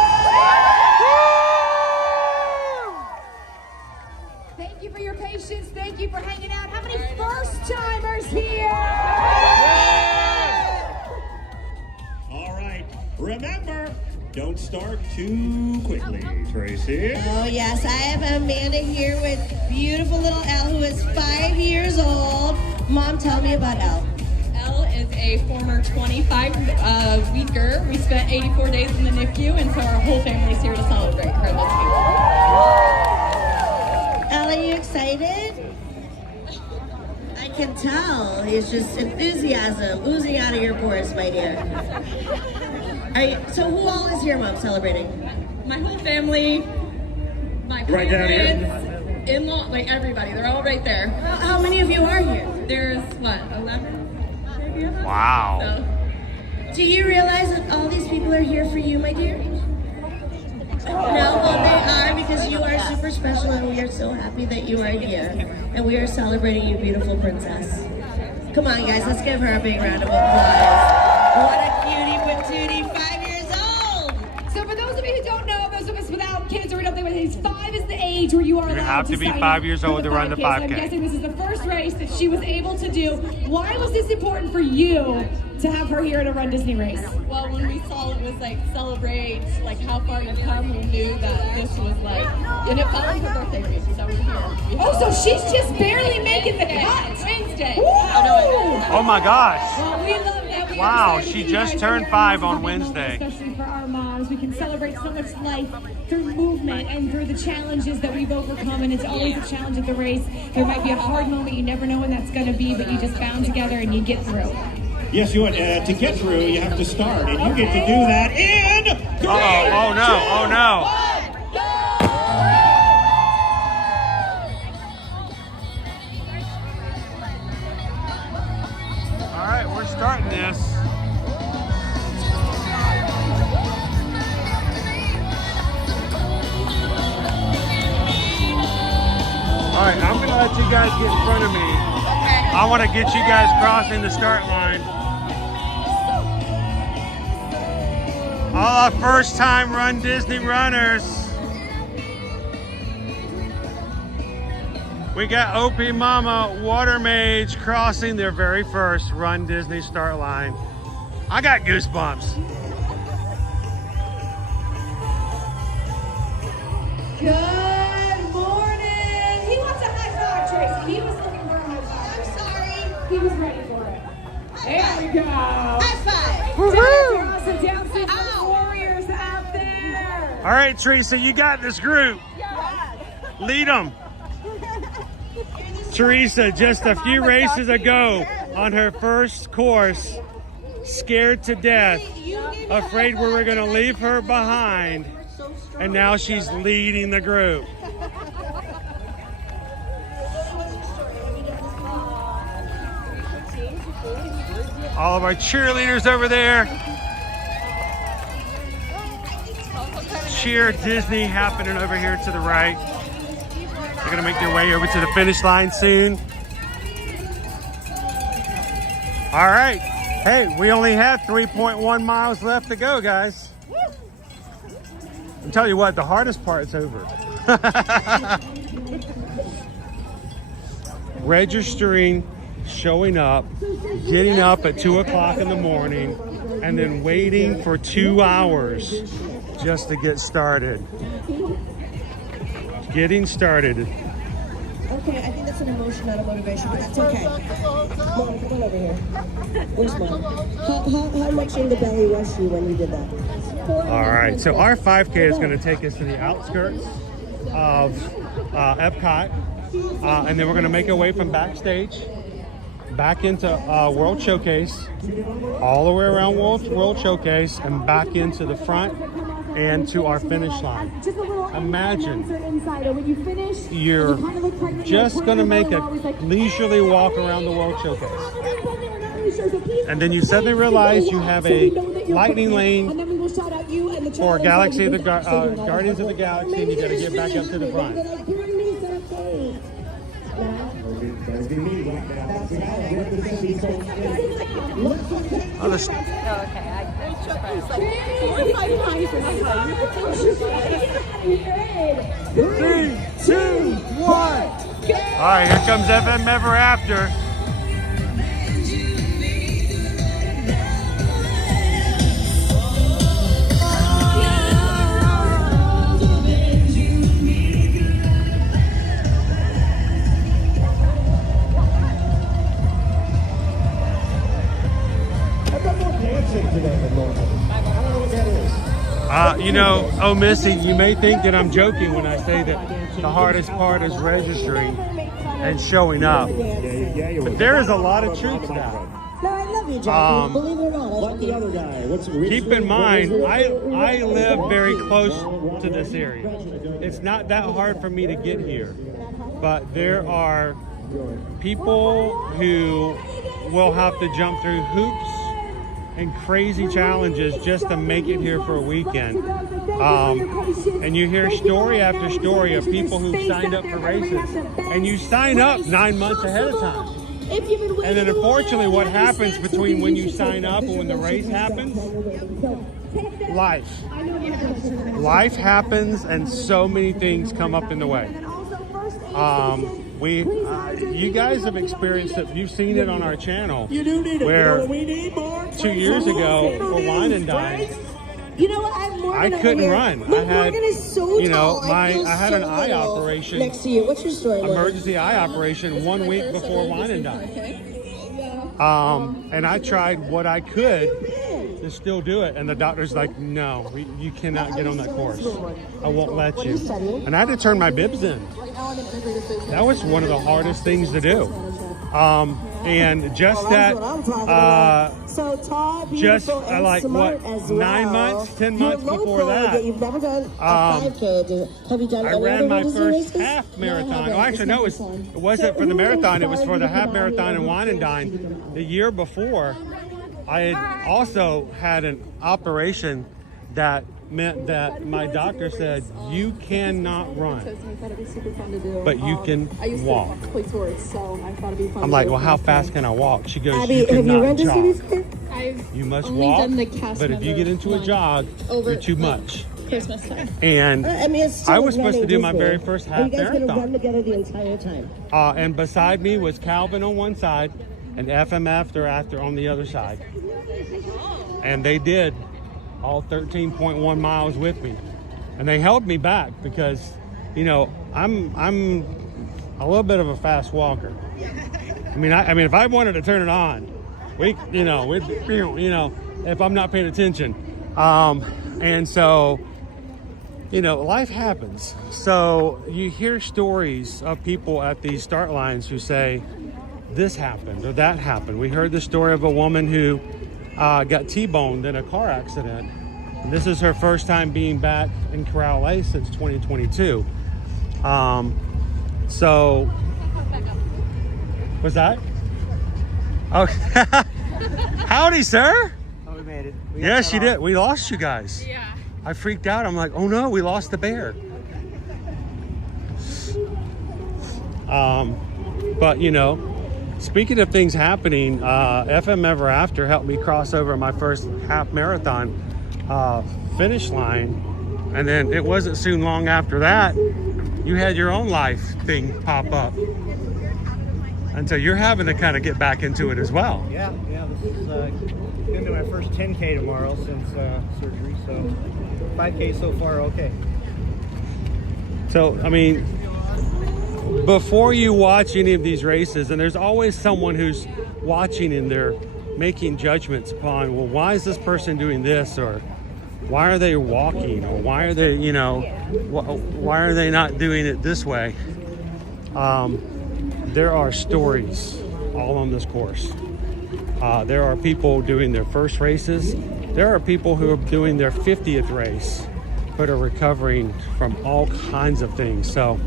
Thank you for your patience. Thank you for hanging out. How many first-timers here? All right, remember, don't start too quickly, Tracy. Oh, yes, I have Amanda here with beautiful little Elle who is 5 years old. Mom, tell me about Elle. Elle is a former 25-weeker. We spent 84 days in the NICU, and so our whole family is here to celebrate her this week. Elle, are you excited? I can tell. It's just enthusiasm oozing out of your pores, my dear. So who all is here, Mom, celebrating? My whole family, my Right down here? parents, in-law, like everybody. They're all right there. How many of you are here? There's, what, 11? Maybe 11? Wow. So. Do you realize that all these people are here for you, my dear? No, well, they are, because you are super special, and we are so happy that you are here. And we are celebrating you, beautiful princess. Come on, guys, let's give her a big round of applause. What a cutie patootie, 5 years old! So for those of you who don't know, those of us without kids or we don't think about these, 5 is the age where you are allowed have to be sign 5 up years for old to run the 5K. So I'm guessing this is the first race that she was able to do. Why was this important for you to have her here at a Run Disney race? Well, when we saw it was like celebrate like how far you've come, we knew that this was like, and it fell on her birthday week, so we're here. Oh, so she's just barely making the cut. Wednesday. Oh my gosh. Well, we love that. We Wow, understand she that you just guys turned are 5 on happy moments, Wednesday. Especially for our moms, we can celebrate so much life through movement and through the challenges that we've overcome, and it's always a challenge at the race. There might be a hard moment, you never know when that's going to be, but you just bound together and you get through. Yes, you would. To get through, you have to start, and you get to do that in 3, Oh no, oh no. All right, we're starting this. All right, I'm gonna let you guys get in front of me. I want to get you guys crossing the start line. All our first-time Run Disney runners. We got OP Mama, Water Mage crossing their very first Run Disney start line. I got goosebumps. Good morning. He wants a high five, Tracy. He was looking for a high five. I'm sorry. He was ready for it. There we go. High five! Awesome downstairs warriors out there. All right, Teresa, you got this group. Lead them. Teresa, just a few races ago on her first course, scared to death, afraid we were going to leave her behind, and now she's leading the group. All of our cheerleaders over there. Cheer Disney happening over here to the right. They're going to make their way over to the finish line soon. All right. Hey, we only have 3.1 miles left to go, guys. I'll tell you what, the hardest part's over. Registering, showing up, getting up at 2 o'clock in the morning, and then waiting for 2 hours just to get started. Getting started. Okay, I think that's an emotion, not a motivation, but that's okay. Mom, come on over here. Where's Mom? How much in the belly was you when you did that? All right, so our 5K is going to take us to the outskirts of EPCOT, and then we're going to make our way from backstage back into World Showcase, all the way around World Showcase, and back into the front and to our finish line. Imagine you're just going to make a leisurely walk around the World Showcase, and then you suddenly realize you have a lightning lane for Galaxy of the Guardians of the Galaxy, and you got to get back up to the front. Oh, the Three, two, one. All right, here comes FM Ever After. You know, oh Missy, you may think that I'm joking when I say that the hardest part is registering and showing up. But there is a lot of troops now. Keep in mind, I live very close to this area. It's not that hard for me to get here. But there are people who will have to jump through hoops and crazy challenges just to make it here for a weekend. And you hear story after story of people who signed up for races. And you sign up 9 months ahead of time. And then unfortunately what happens between when you sign up and when the race happens? Life. Life happens and so many things come up in the way. You guys have experienced it. You've seen it on our channel. Where 2 years ago for Wine and Dine, I couldn't run. I had, I had an eye operation. Next to you, what's your story? Emergency eye operation 1 week before Wine and Dine. And I tried what I could to still do it, and the doctor's like, no, you cannot get on that course. I won't let you. And I had to turn my bibs in. That was one of the hardest things to do. And just that, like what, 9 months, 10 months before that, I ran my first half marathon. Well, actually, no, it wasn't for the marathon. It was for the half marathon in Wine and Dine. The year before, I had also had an operation that meant that my doctor said, you cannot run, but you can walk. I'm like, well, how fast can I walk? She goes, you cannot jog. You must walk, but if you get into a jog, you're too much. And I was supposed to do my very first half marathon. And beside me was Calvin on one side and FMF after on the other side. And they did all 13.1 miles with me, and they held me back because, I'm a little bit of a fast walker. I mean, if I wanted to turn it on, if I'm not paying attention, and so, life happens. So you hear stories of people at these start lines who say, this happened or that happened. We heard the story of a woman who got T-boned in a car accident. And this is her first time being back in Corral A since 2022. So, what's that? Oh, howdy, sir. Oh, we made it. Yes, you did. We lost you guys. Yeah. I freaked out. I'm like, oh no, we lost the bear. But you know, speaking of things happening, FM Ever After helped me cross over my first half marathon finish line. And then it wasn't soon long after that, you had your own life thing pop up. And so you're having to kind of get back into it as well. Yeah, this is going to be my first 10K tomorrow since surgery, so 5K so far, okay. So, I mean, before you watch any of these races, and there's always someone who's watching and they're making judgments upon, well, why is this person doing this? Or why are they walking? Or why are they, you know, why are they not doing it this way? There are stories all on this course. There are people doing their first races. There are people who are doing their 50th race, but are recovering from all kinds of things. So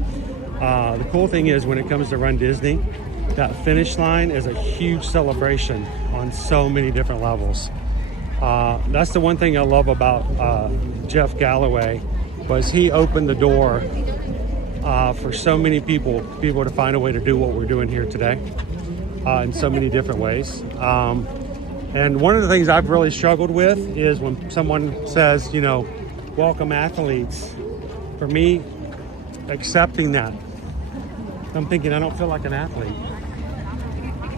the cool thing is when it comes to Run Disney, that finish line is a huge celebration on so many different levels. That's the one thing I love about Jeff Galloway, was he opened the door for so many people to find a way to do what we're doing here today in so many different ways. And one of the things I've really struggled with is when someone says, you know, welcome athletes. For me, accepting that, I'm thinking I don't feel like an athlete.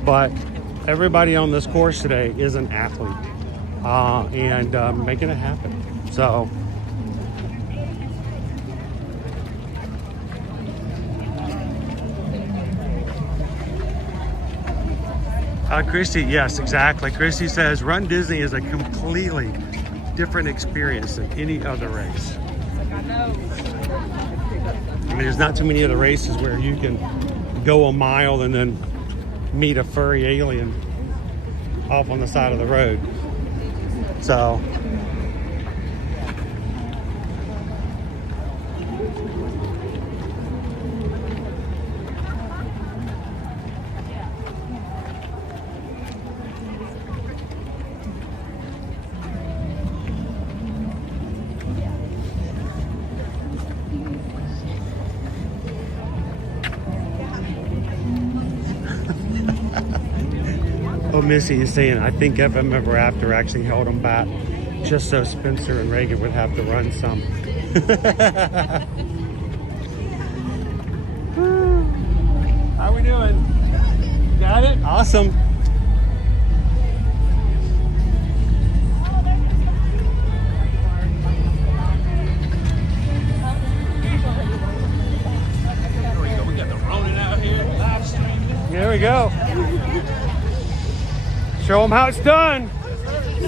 But everybody on this course today is an athlete. And making it happen. So Christy, yes, exactly. Christy says Run Disney is a completely different experience than any other race. I mean, there's not too many other races where you can go a mile and then meet a furry alien off on the side of the road. So oh, Missy is saying, I think FM Ever After actually held them back just so Spencer and Reagan would have to run some. How we doing? Got it? Awesome. We got the Ronin out here, live streaming. There we go. Show them how it's done.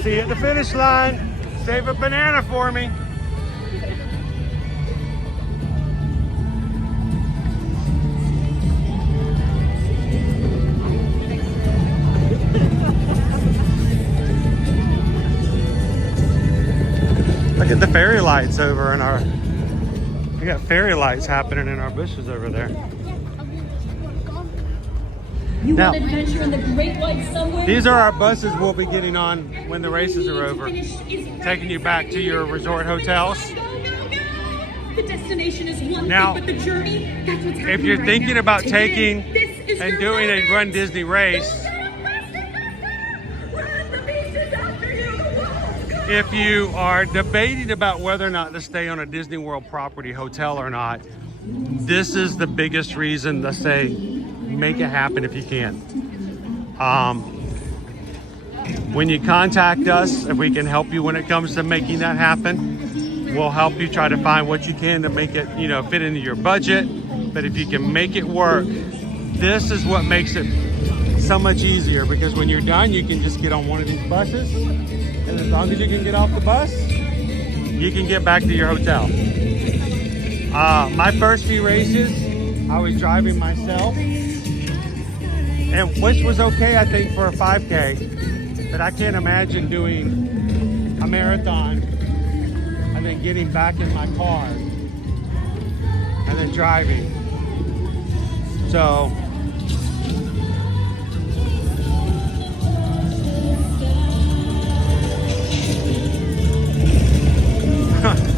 See you at the finish line. Save a banana for me. Look at the fairy lights over in our, we got fairy lights happening in our bushes over there. Now, these are our buses we'll be getting on when the races are over, taking you back to your resort hotels. The destination is one now, thing, but the journey, that's what's happening if you're right thinking now. about Today, taking and doing a Run Disney race, if you are debating about whether or not to stay on a Disney World property hotel or not, this is the biggest reason to say, make it happen if you can. When you contact us, if we can help you when it comes to making that happen, we'll help you try to find what you can to make it, you know, fit into your budget. But if you can make it work, this is what makes it so much easier, because when you're done, you can just get on one of these buses, and as long as you can get off the bus, you can get back to your hotel. My first few races, I was driving myself, and which was okay, I think, for a 5K, but I can't imagine doing a marathon and then getting back in my car and then driving. So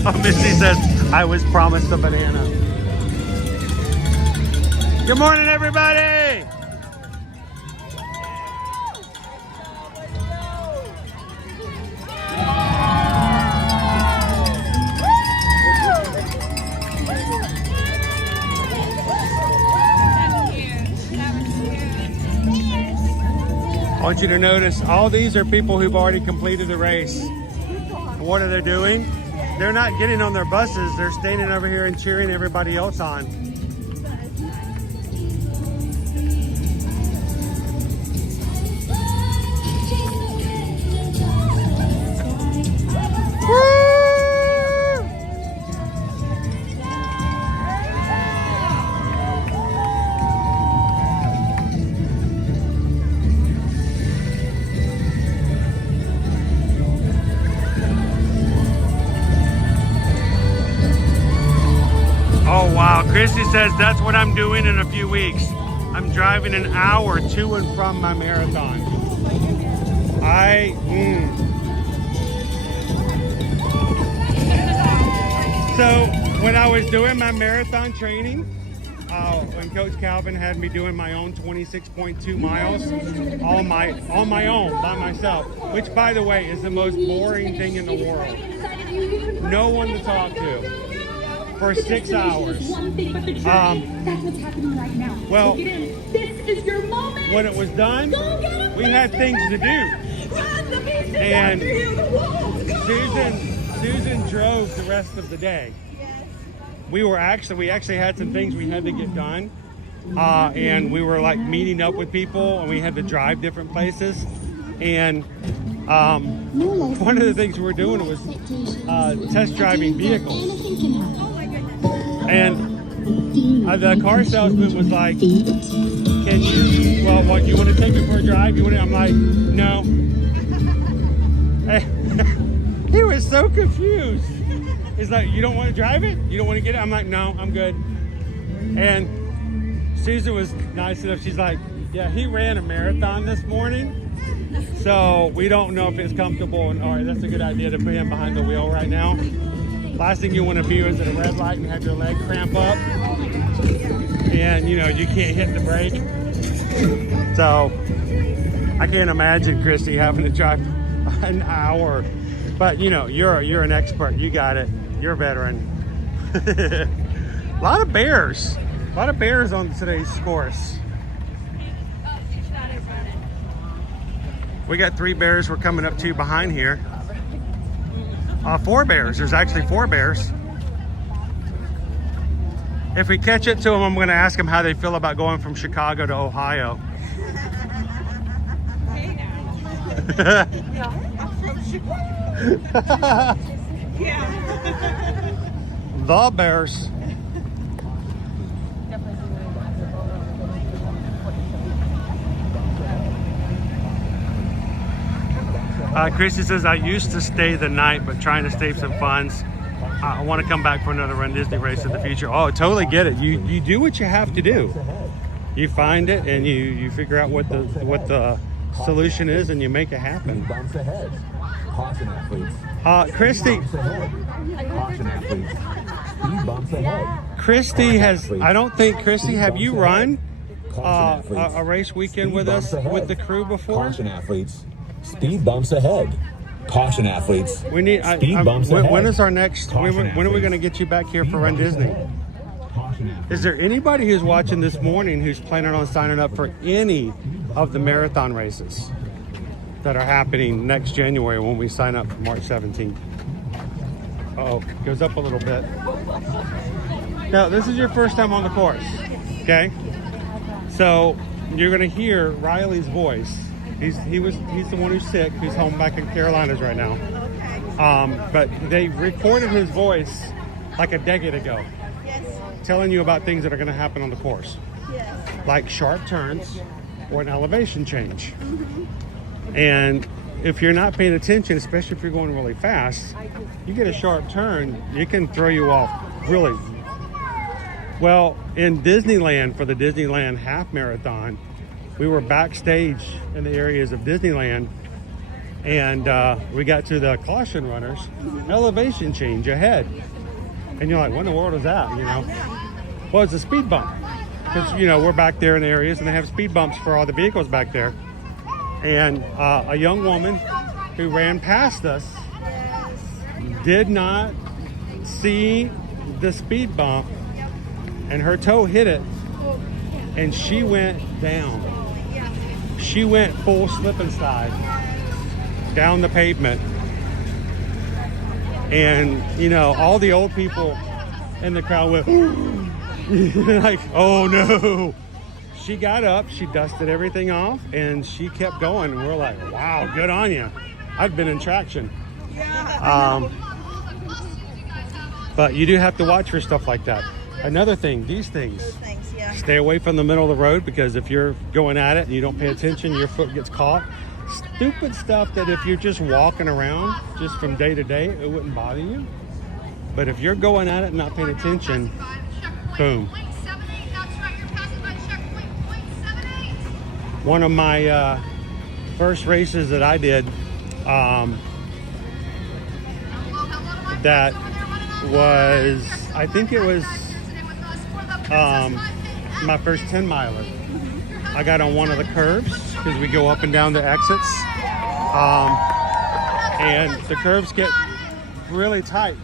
oh, Misty says I was promised a banana. Good morning, everybody. I want you to notice all these are people who've already completed the race. What are they doing? They're not getting on their buses. They're standing over here and cheering everybody else on. Oh wow, Christy says that's what I'm doing in a few weeks. I'm driving an hour to and from my marathon. So when I was doing my marathon training, when Coach Calvin had me doing my own 26.2 miles on my own, by myself, which by the way is the most boring thing in the world. No one to talk to. For 6 hours. Well, when it was done, we had things to do. And Susan drove the rest of the day. We actually had some things we had to get done. And we were like meeting up with people and we had to drive different places. And one of the things we were doing was test driving vehicles. And the car salesman was like, can you, well, what, you want to take it for a drive? I'm like, no. He was so confused. He's like, you don't want to drive it? You don't want to get it? I'm like, no, I'm good. And Susan was nice enough. She's like, yeah, he ran a marathon this morning. So we don't know if it's comfortable. And all right, that's a good idea to put him behind the wheel right now. Last thing you want to be is at a red light and have your leg cramp up. And, you know, you can't hit the brake. So I can't imagine Christy having to drive an hour. But, you know, you're an expert. You got it. You're a veteran. A lot of bears. A lot of bears on today's course. We got 3 bears we're coming up to behind here. 4 bears. There's actually 4 bears. If we catch it to them, I'm going to ask them how they feel about going from Chicago to Ohio. The bears. Christy says, I used to stay the night, but trying to save some funds. I want to come back for another Run Disney race in the future. Oh, totally get it. You do what you have to do. You find it and you figure out what the solution is and you make it happen. Christy. Christy has, I don't think, Christy, have you run a race weekend with us, with the crew before? Caution athletes. Speed bumps ahead. Caution athletes. We need. Speed bumps ahead. When is our next? When are we going to get you back here for Run Disney? Is there anybody who's watching this morning who's planning on signing up for any of the marathon races that are happening next January when we sign up for March 17th? Oh, goes up a little bit. Now, this is your first time on the course, okay? So you're going to hear Riley's voice. He's the one who's sick, who's home back in Carolinas right now. But they recorded his voice like a decade ago, telling you about things that are going to happen on the course, like sharp turns or an elevation change. And if you're not paying attention, especially if you're going really fast, you get a sharp turn, it can throw you off really. Well, in Disneyland, for the Disneyland half marathon, we were backstage in the areas of Disneyland, and we got to the caution runners, elevation change ahead. And you're like, what in the world is that, you know? Well, it's a speed bump. because you know we're back there in the areas, and they have speed bumps for all the vehicles back there. And a young woman who ran past us did not see the speed bump, and her toe hit it, and she went down. She went full slip and slide down the pavement. And you know, all the old people in the crowd went like, oh no. She got up, she dusted everything off, and she kept going. And we're like, wow, good on you. I've been in traction. But you do have to watch for stuff like that. Another thing, these things. Stay away from the middle of the road, because if you're going at it and you don't pay attention, your foot gets caught. Stupid stuff that if you're just walking around just from day to day, it wouldn't bother you. But if you're going at it and not paying attention, boom. One of my first races that I did, that was, I think it was my first 10 miler. I got on one of the curves because we go up and down the exits, and the curves get really tight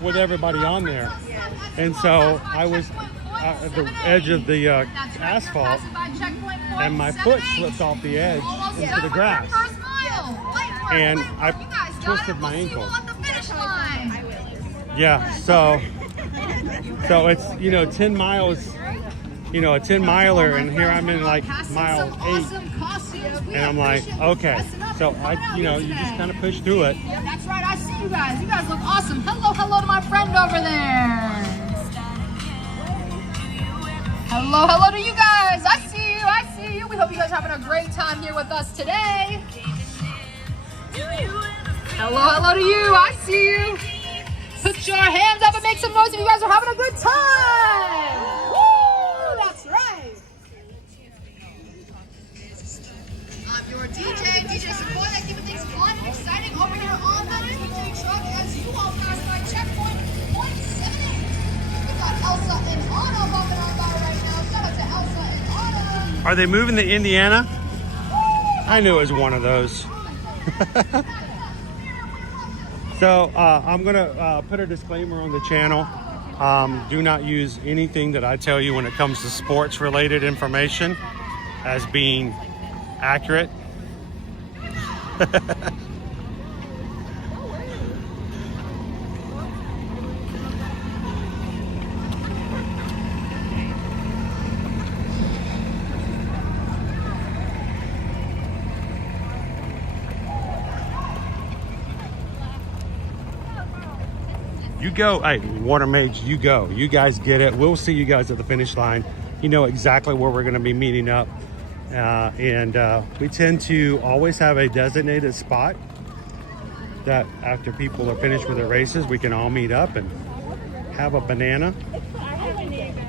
with everybody on there. And so I was at the edge of the asphalt, and my foot slipped off the edge into the grass, and I twisted my ankle. Yeah, so it's, you know, 10 miles, you know, a 10 miler, and here I'm in like mile 8, and I'm like, okay, so you know, you just kind of push through it. That's right, I see you guys. You guys look awesome. Hello to my friend over there. Hello to you guys. I see you. We hope you guys are having a great time here with us today. Hello to you. I see you. Put your hands up and make some noise if you guys are having a good time. Woo! That's right. I'm your DJ Sequoia, keeping things fun and exciting over here on the DJ truck as you all pass by checkpoint .78. We've got Elsa and Anna bumping on by right now. Shout out to Elsa and Anna. Are they moving to Indiana? I knew it was one of those. So I'm gonna put a disclaimer on the channel. Do not use anything that I tell you when it comes to sports related information as being accurate. You go, hey, Water Mage, you go. You guys get it. We'll see you guys at the finish line. You know exactly where we're going to be meeting up. And we tend to always have a designated spot that after people are finished with their races, we can all meet up and have a banana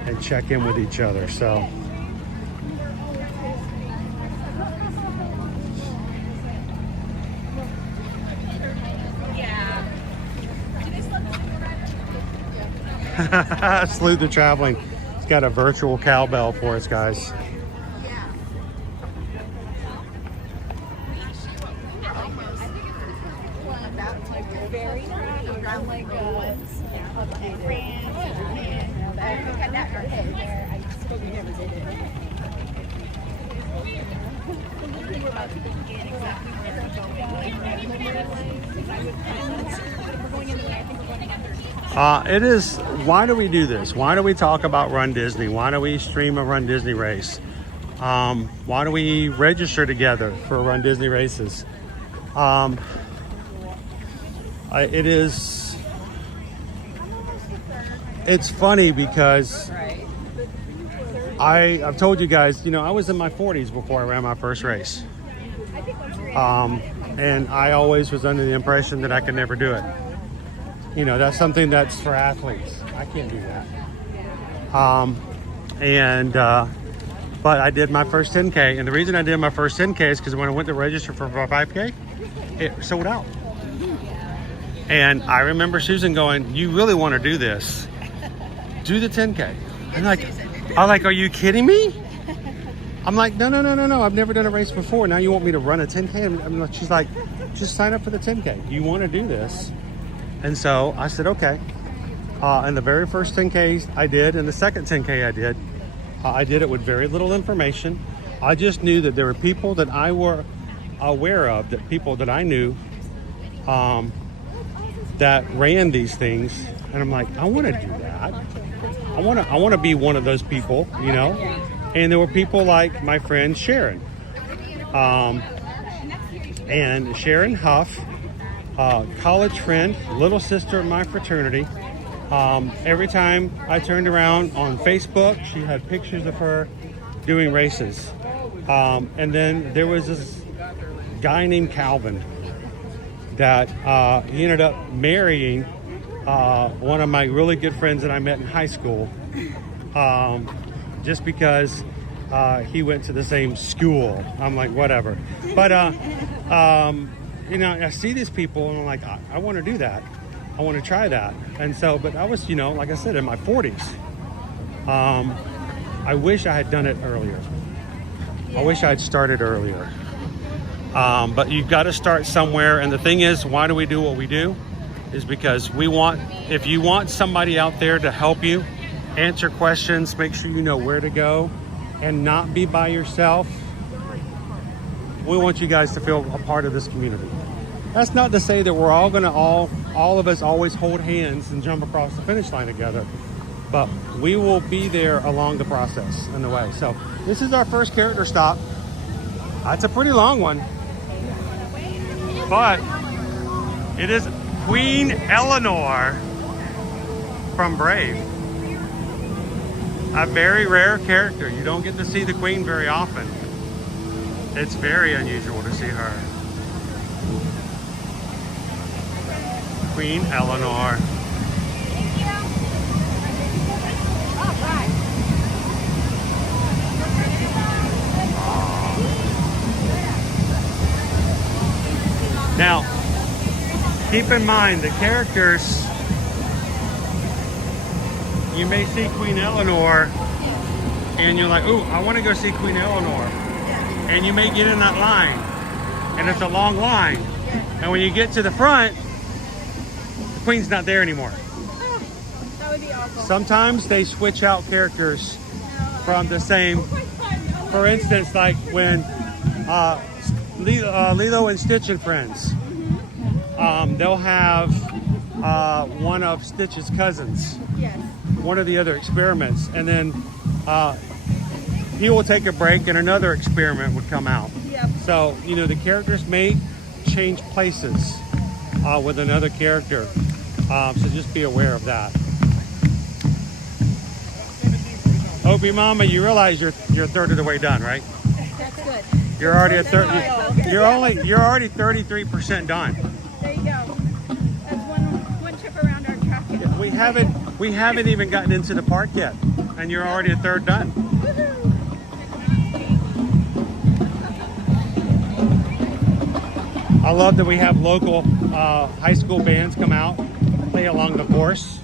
and check in with each other. So. Salute the traveling. It's got a virtual cowbell for us, guys. It is, why do we do this? Why do we talk about Run Disney? Why do we stream a Run Disney race? Why do we register together for Run Disney races? It's funny because I've told you guys, you know, I was in my 40s before I ran my first race. And I always was under the impression that I could never do it. You know, that's something that's for athletes. I can't do that. But I did my first 10K. And the reason I did my first 10K is because when I went to register for 5K, it sold out. And I remember Susan going, you really want to do this? Do the 10K. I'm like, I'm like, are you kidding me? I'm like, no. I've never done a race before. Now you want me to run a 10K? She's like, just sign up for the 10K. You want to do this? And so I said, okay. And the very first 10Ks I did, and the second 10K I did it with very little information. I just knew that there were people that I were aware of, that people that I knew that ran these things. And I'm like, I want to do that. I want to be one of those people, you know? And there were people like my friend Sharon. And Sharon Huff, college friend, little sister of my fraternity. Every time I turned around on Facebook, she had pictures of her doing races. And then there was this guy named Calvin that he ended up marrying one of my really good friends that I met in high school, just because he went to the same school. I'm like, whatever. But you know, I see these people and I'm like, I want to do that. I want to try that. And so, but I was, you know, like I said, in my 40s. I wish I had done it earlier. I wish I had started earlier. But you've got to start somewhere. And the thing is, why do we do what we do? Is because we want, if you want somebody out there to help you answer questions, make sure you know where to go and not be by yourself. We want you guys to feel a part of this community. That's not to say that we're all going to all of us always hold hands and jump across the finish line together, but we will be there along the process and the way. So this is our first character stop. That's a pretty long one, but it is Queen Eleanor from Brave. A very rare character. You don't get to see the Queen very often. It's very unusual to see her. Queen Eleanor. Now, keep in mind the characters. You may see Queen Eleanor and you're like, ooh, I want to go see Queen Eleanor. And you may get in that line and it's a long line. And when you get to the front, the Queen's not there anymore. That would be awful. Sometimes they switch out characters from the same. For instance, like when Lilo and Stitch and Friends, they'll have one of Stitch's cousins. Yes. One of the other experiments, and then he will take a break and another experiment would come out. Yep. So, you know, the characters may change places with another character. So just be aware of that. Opie Mama, you realize you're a third of the way done, right? That's good. You're already a third. You're already 33% done. There you go. That's one trip around our track. We haven't even gotten into the park yet, and you're already a third done. I love that we have local high school bands come out, play along the course.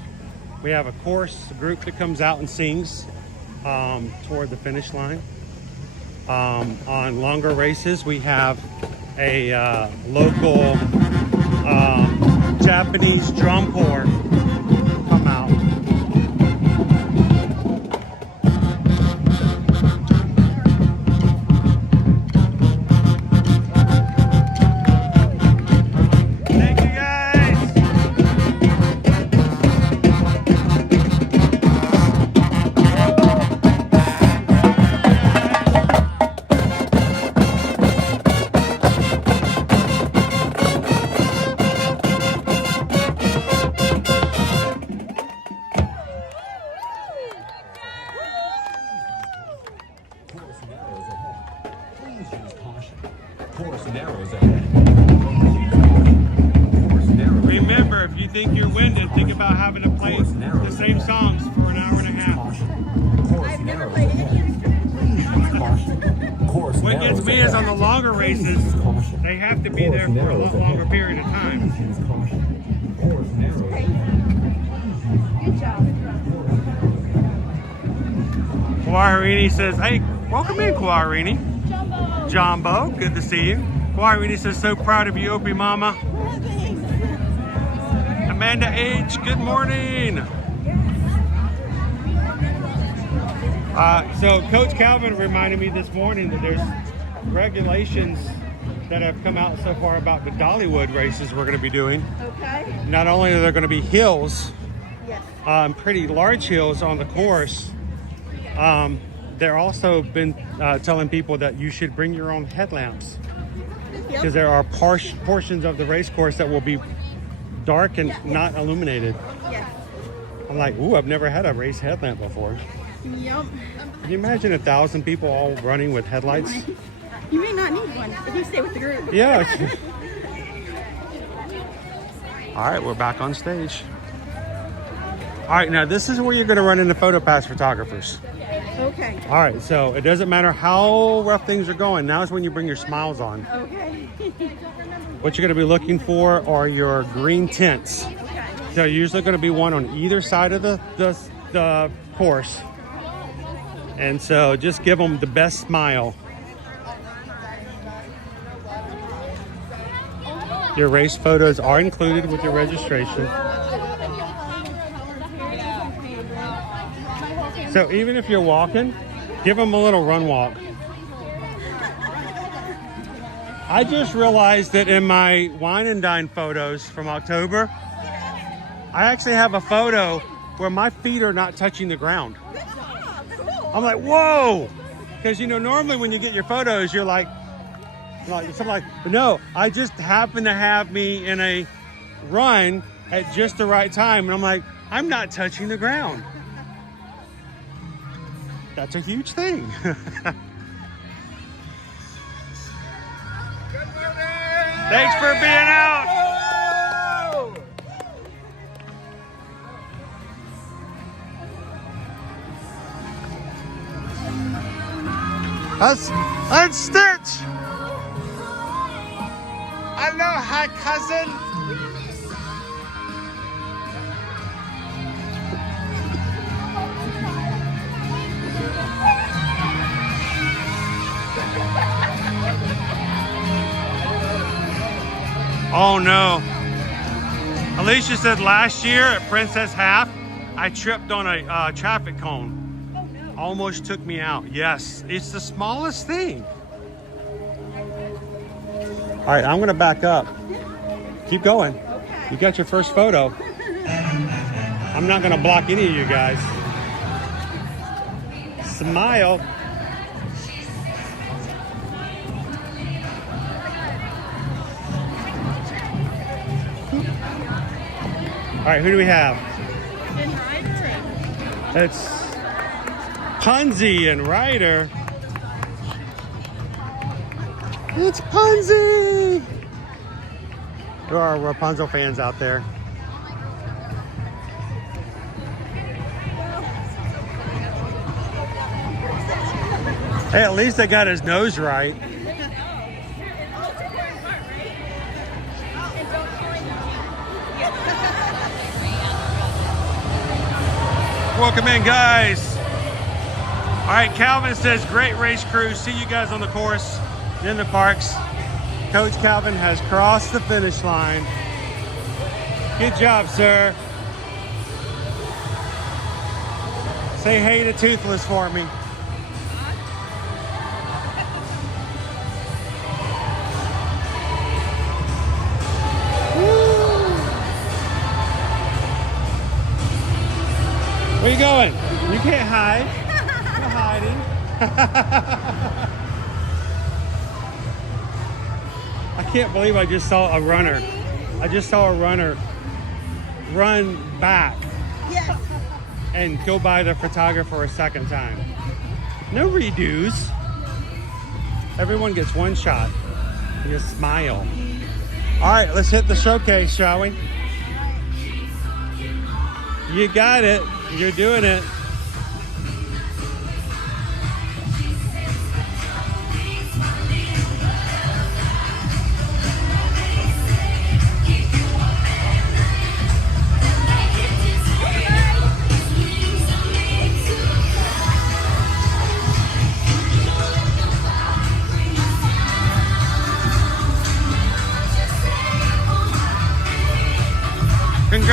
We have a chorus group that comes out and sings toward the finish line. On longer races, we have a local Japanese drum corps come out. Thank you guys. Remember, if you think you're winded, think about having to play the same songs for an hour and a half. I've never played any instrument. What gets me is on the longer races, they have to be there for a lot longer period of time. Good job. Guarini says, hey, welcome in, Guarini. Jumbo, good to see you. Guarini says, so proud of you, Opie Mama. Amanda H, good morning. So Coach Calvin reminded me this morning that there's regulations that have come out so far about the Dollywood races we're going to be doing. Okay. Not only are there going to be hills, Yes. pretty large hills on the course, they're also been telling people that you should bring your own headlamps, because there are portions of the race course that will be dark and not illuminated. Yes. I'm like, ooh, I've never had a race headlamp before. Yep. Can you imagine 1,000 people all running with headlights? You may not need one if you stay with the group. Yeah. All right, we're back on stage. All right, now this is where you're going to run into photo pass photographers. Okay. All right, so it doesn't matter how rough things are going. Now is when you bring your smiles on. Okay. What you're going to be looking for are your green tints. Okay. So usually going to be one on either side of the course. And so just give them the best smile. Your race photos are included with your registration. So even if you're walking, give them a little run walk. I just realized that in my wine and dine photos from October, I actually have a photo where my feet are not touching the ground. I'm like, whoa! Because you know, normally when you get your photos, you're like something like, no, I just happen to have me in a run at just the right time. And I'm like, I'm not touching the ground. That's a huge thing. Thanks for being out. Let's Stitch. Aloha, cousin. Oh no. Alicia said last year at Princess Half, I tripped on a traffic cone. Almost took me out. Yes, it's the smallest thing. All right, I'm gonna back up. Keep going. You got your first photo. I'm not gonna block any of you guys. Smile. All right, who do we have? It's Punzi and Ryder. It's Punzi! There are Rapunzel fans out there. Hey, at least they got his nose right. Welcome in, guys. All right, Calvin says, great race crew. See you guys on the course, in the parks. Coach Calvin has crossed the finish line. Good job, sir. Say hey to Toothless for me. Where you going? You can't hide. You're hiding. I can't believe I just saw a runner. I just saw a runner run back. Yes. And go by the photographer a second time. No redos. Everyone gets one shot. You just smile. All right, let's hit the showcase, shall we? You got it. You're doing it.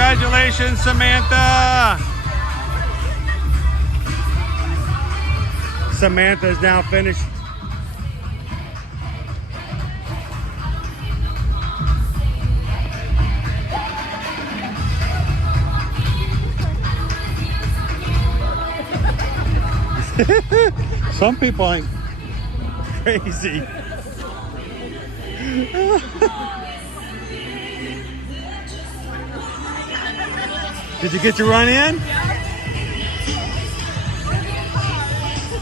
Congratulations, Samantha. Samantha is now finished. Some people ain't crazy. Did you get your run in?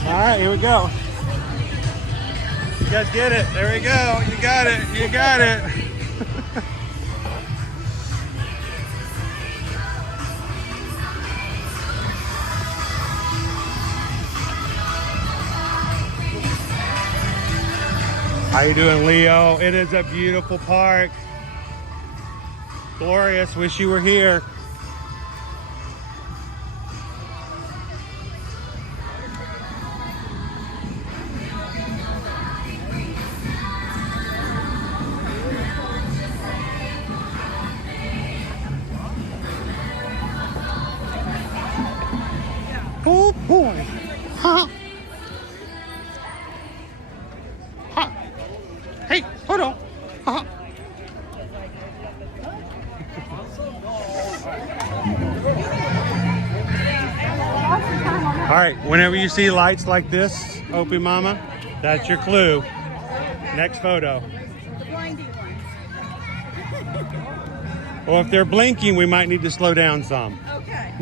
All right, here we go. You guys get it. There we go. You got it. You got it. How you doing, Leo? It is a beautiful park. Glorious. Wish you were here. Oh boy. Huh? Huh? Hey, hold on. Huh? All right, whenever you see lights like this, Opie Mama, that's your clue. Next photo. Well, if they're blinking, we might need to slow down some. Okay.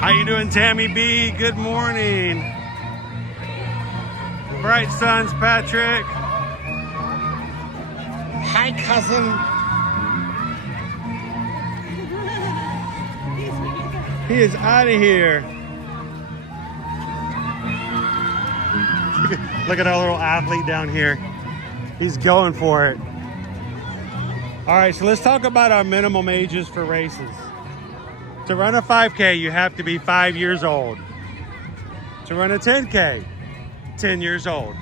How you doing, Tammy B? Good morning. Bright Suns, Patrick. Hi, cousin. He is out of here. Look at our little athlete down here. He's going for it. All right, so let's talk about our minimum ages for races. To run a 5K, you have to be 5 years old. To run a 10K, 10 years old.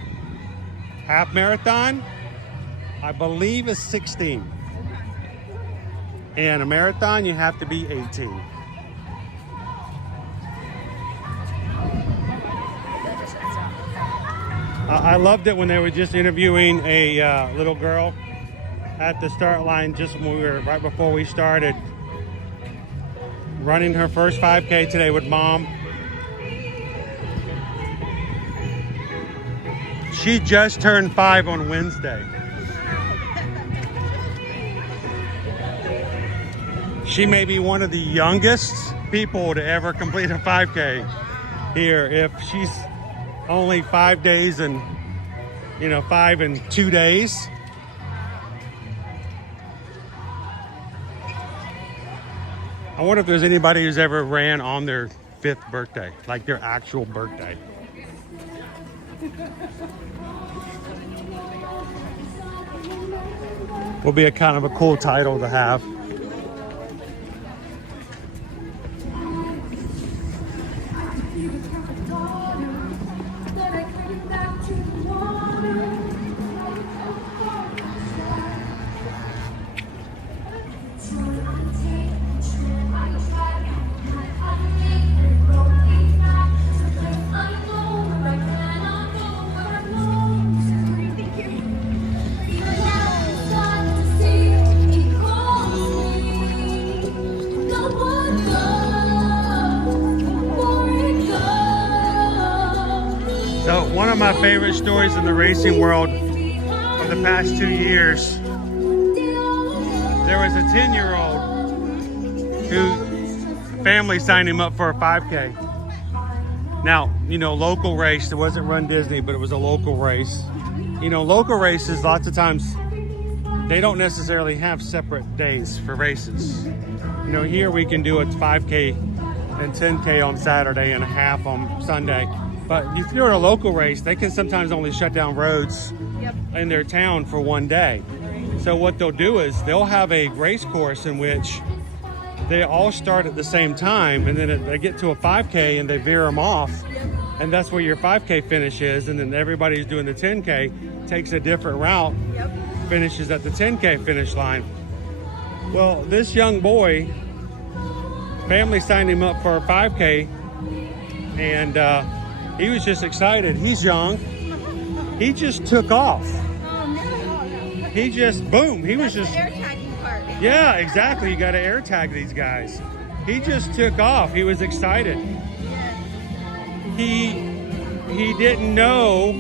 Half marathon, I believe, is 16. And a marathon, you have to be 18. I loved it when they were just interviewing a little girl at the start line just when we were right before we started. Running her first 5K today with mom. She just turned 5 on Wednesday. She may be one of the youngest people to ever complete a 5K here. If she's only 5 days and, 5 and 2 days. I wonder if there's anybody who's ever ran on their 5th birthday, like their actual birthday. Will be a kind of a cool title to have. So one of my favorite stories in the racing world of the past 2 years, there was a 10-year-old who family signed him up for a 5K. Now, local race, it wasn't runDisney, but it was a local race. Local races, lots of times, they don't necessarily have separate days for races. Here we can do a 5K and 10K on Saturday and a half on Sunday. But if you're in a local race, they can sometimes only shut down roads in their town for one day. So what they'll do is they'll have a race course in which they all start at the same time, and then they get to a 5K and they veer them off, and that's where your 5K finish is, and then everybody's doing the 10K, takes a different route, finishes at the 10K finish line. Well, this young boy, family signed him up for a 5K, and he was just excited. He's young. He just took off. He just, boom, he was just... air tagging part. Yeah, exactly. You got to air tag these guys. He just took off. He was excited. He didn't know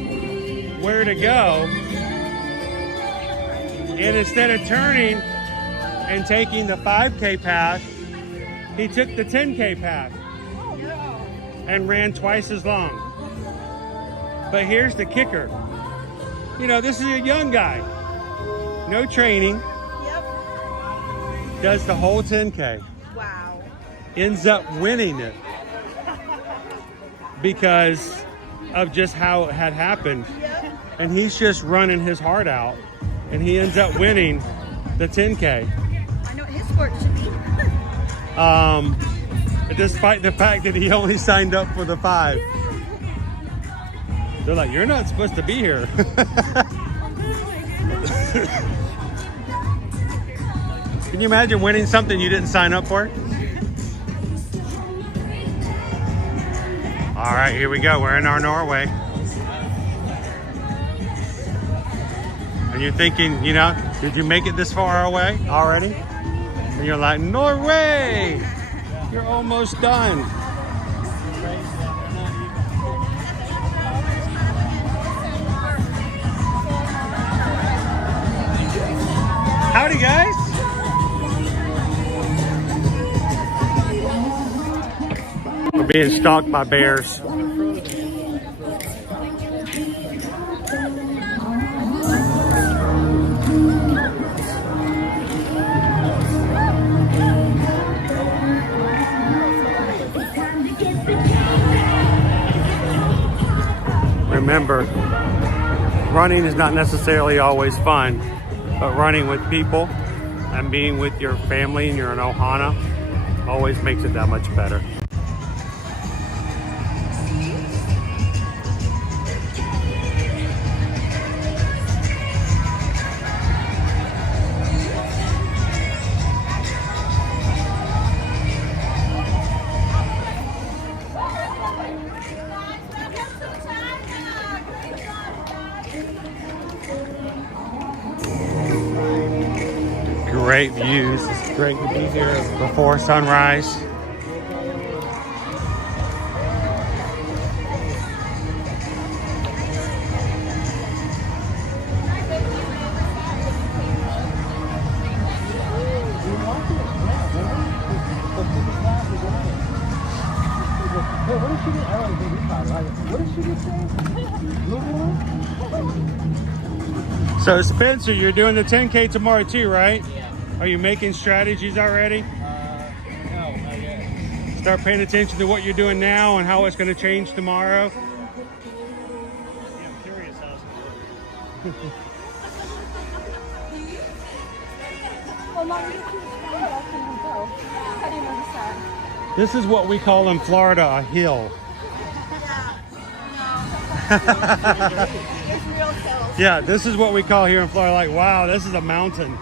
where to go. And instead of turning and taking the 5K path, he took the 10K path and ran twice as long. But here's the kicker. You know, this is a young guy. No training. Does the whole 10K. Wow. Ends up winning it because of just how it had happened. And he's just running his heart out, and he ends up winning the 10K. I know what his sport should be. Despite the fact that he only signed up for the 5. They're like, you're not supposed to be here. Can you imagine winning something you didn't sign up for? All right, here we go. We're in our Norway. And you're thinking, you know, did you make it this far away already? And you're like, Norway! You're almost done. Howdy, guys. We're being stalked by bears. Remember, running is not necessarily always fun, but running with people and being with your family and your ohana always makes it that much better. Great views. It's great to be here before sunrise. So Spencer, you're doing the 10K tomorrow too, right? Yeah. Are you making strategies already? No, not yet. Start paying attention to what you're doing now and how it's going to change tomorrow. Yeah, I'm curious how it's going to work. This is what we call in Florida a hill. Yeah, this is what we call here in Florida, like, wow, this is a mountain.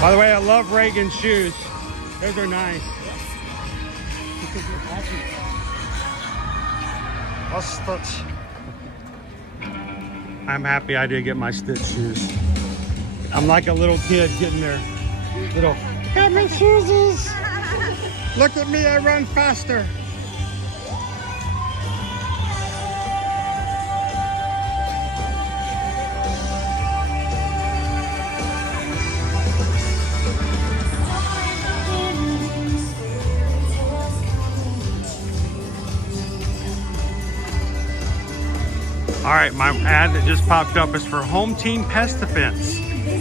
By the way, I love Reagan's shoes. Those are nice. I'll stitch. I'm happy I did get my Stitch shoes. I'm like a little kid getting their little, got my shoesies. Look at me, I run faster. All right, my ad that just popped up is for Home Team Pest Defense.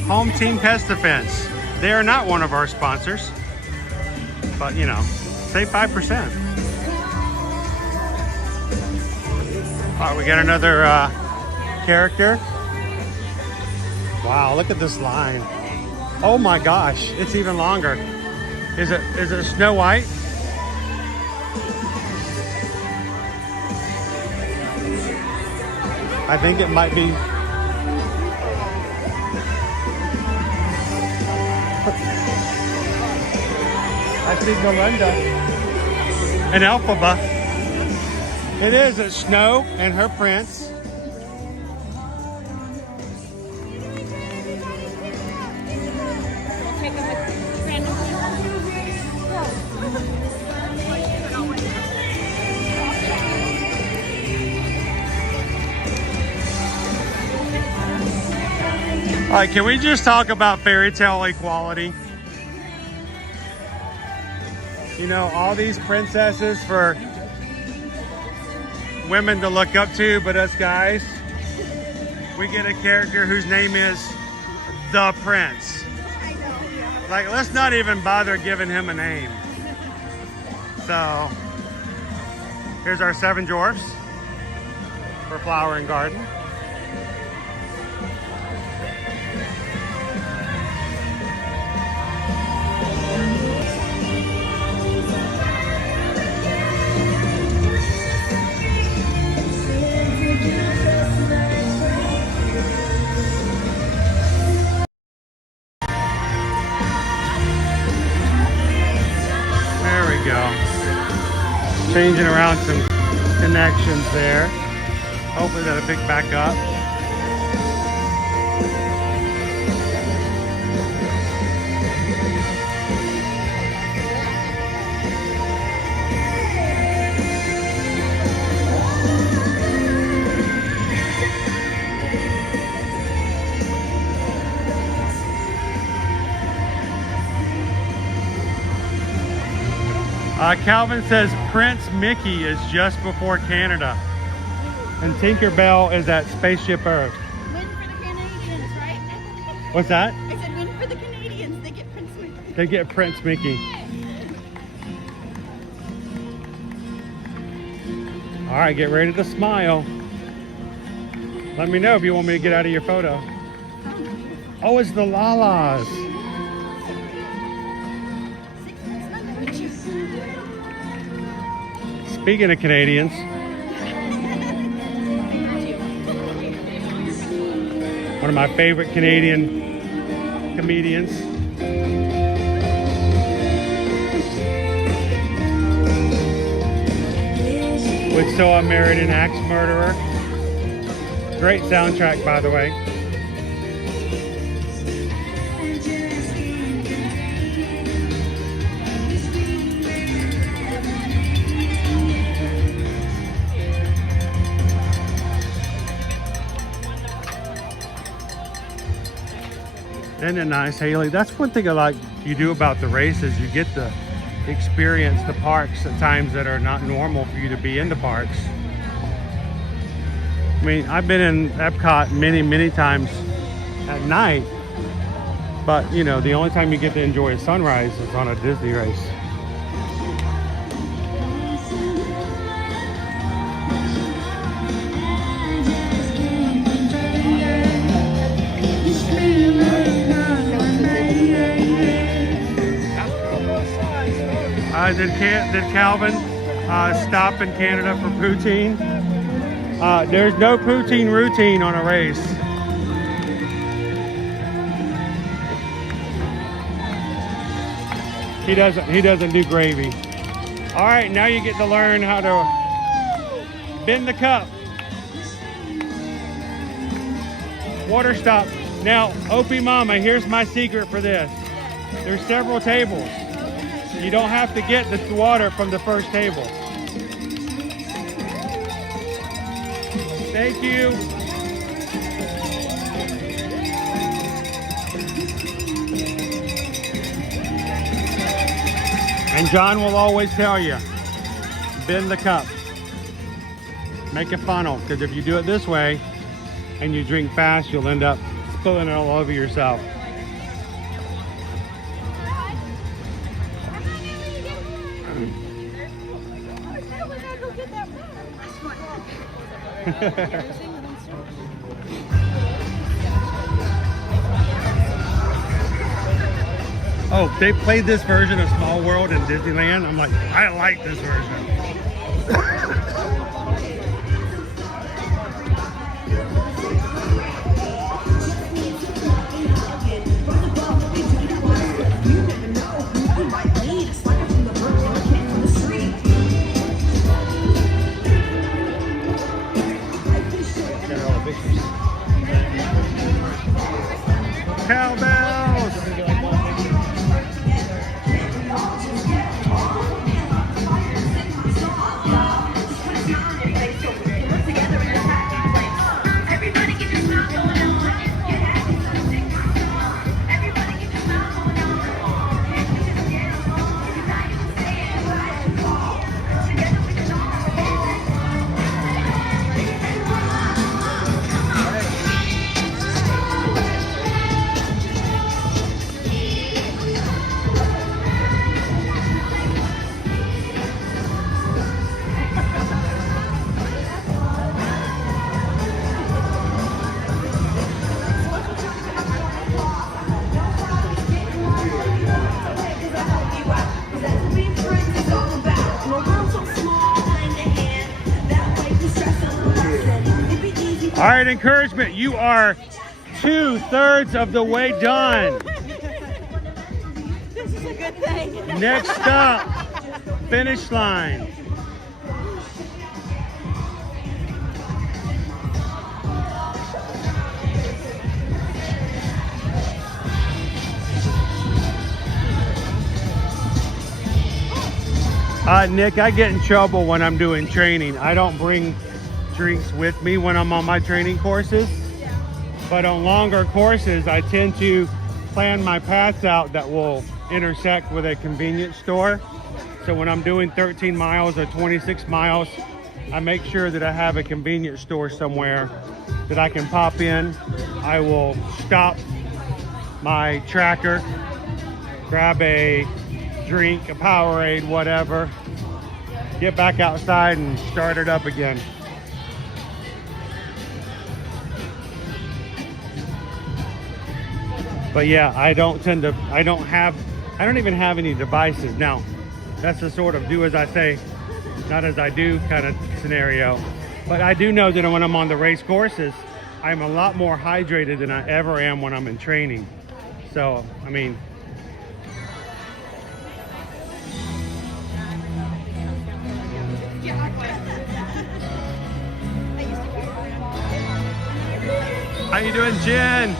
Home Team Pest Defense. They are not one of our sponsors, but you know, save 5%. All right, we got another character. Wow, look at this line. Oh my gosh, it's even longer. Is it Snow White? I think it might be. I see Melinda and Elphaba. It is. It's Snow and her prince. All right, can we just talk about fairy tale equality? You know, all these princesses for women to look up to, but us guys, we get a character whose name is the Prince. Like, let's not even bother giving him a name. So, here's our 7 dwarfs for Flower and Garden. Changing around some connections there. Hopefully that'll pick back up. Calvin says Prince Mickey is just before Canada. And Tinkerbell is at Spaceship Earth. Win for the Canadians, right? What's that? I said win for the Canadians. They get Prince Mickey. They get Prince Mickey. All right, get ready to smile. Let me know if you want me to get out of your photo. Oh, it's the Lalas. Speaking of Canadians, one of my favorite Canadian comedians. With So I Married an Axe Murderer. Great soundtrack, by the way. Isn't it nice, Haley? That's one thing I like you do about the races. You get to experience the parks at times that are not normal for you to be in the parks. I mean, I've been in EPCOT many times at night, but you know, the only time you get to enjoy a sunrise is on a Disney race. Did Calvin stop in Canada for poutine? There's no poutine routine on a race. He doesn't do gravy. All right, now you get to learn how to bend the cup. Water stop. Now, Opie Mama, here's my secret for this. There's several tables. You don't have to get the water from the first table. Thank you. And John will always tell you, bend the cup. Make a funnel, because if you do it this way and you drink fast, you'll end up spilling it all over yourself. Oh, they played this version of Small World in Disneyland. I'm like, I like this version. Cowbells! All right, encouragement. You are 2/3 of the way done. This is a good thing. Next up, finish line. Nick, I get in trouble when I'm doing training. I don't bring drinks with me when I'm on my training courses, but on longer courses I tend to plan my paths out that will intersect with a convenience store. So when I'm doing 13 miles or 26 miles, I make sure that I have a convenience store somewhere that I can pop in. I will stop my tracker, grab a drink, a Powerade, whatever, get back outside and start it up again. But yeah, I don't even have any devices. Now, that's a sort of do as I say, not as I do kind of scenario. But I do know that when I'm on the race courses, I'm a lot more hydrated than I ever am when I'm in training. So, I mean, how you doing, Jen?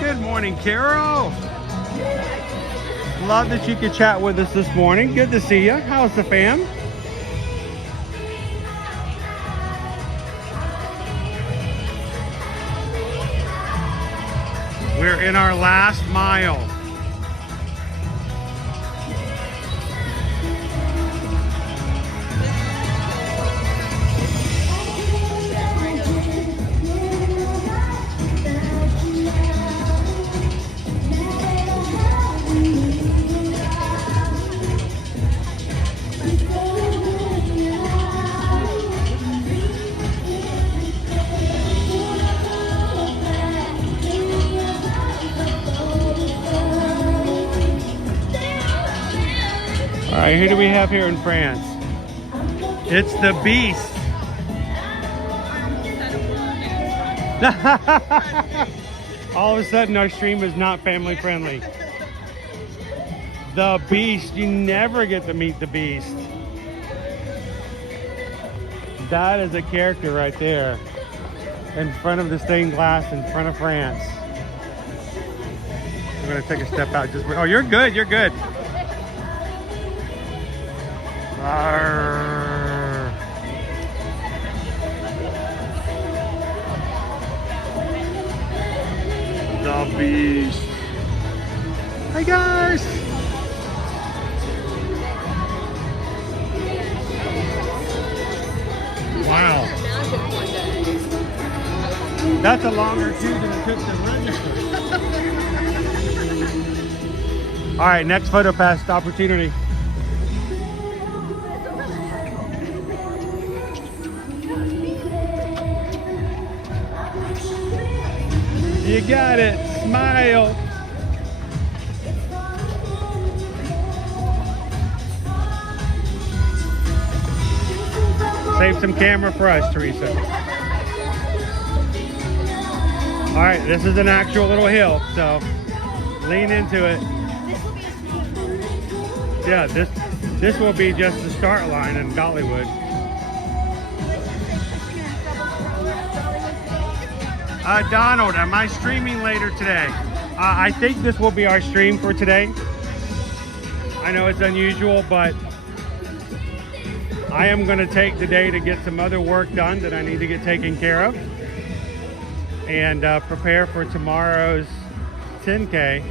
Good morning, Carol. Love that you could chat with us this morning. Good to see you. How's the fam? We're in our last mile. All right, who do we have here in France? It's the Beast. All of a sudden, our stream is not family friendly. The Beast, you never get to meet the Beast. That is a character right there in front of the stained glass in front of France. I'm gonna take a step out. Oh, you're good, you're good. Arr. The Beast. Hi guys. Wow. That's a longer tube than it took to run this one. All right, next photo pass opportunity. You got it. Smile. Save some camera for us, Teresa. All right, this is an actual little hill, so lean into it. Yeah, this will be just the start line in Dollywood. Donald, am I streaming later today? I think this will be our stream for today. I know it's unusual, but I am going to take the day to get some other work done that I need to get taken care of and prepare for tomorrow's 10K.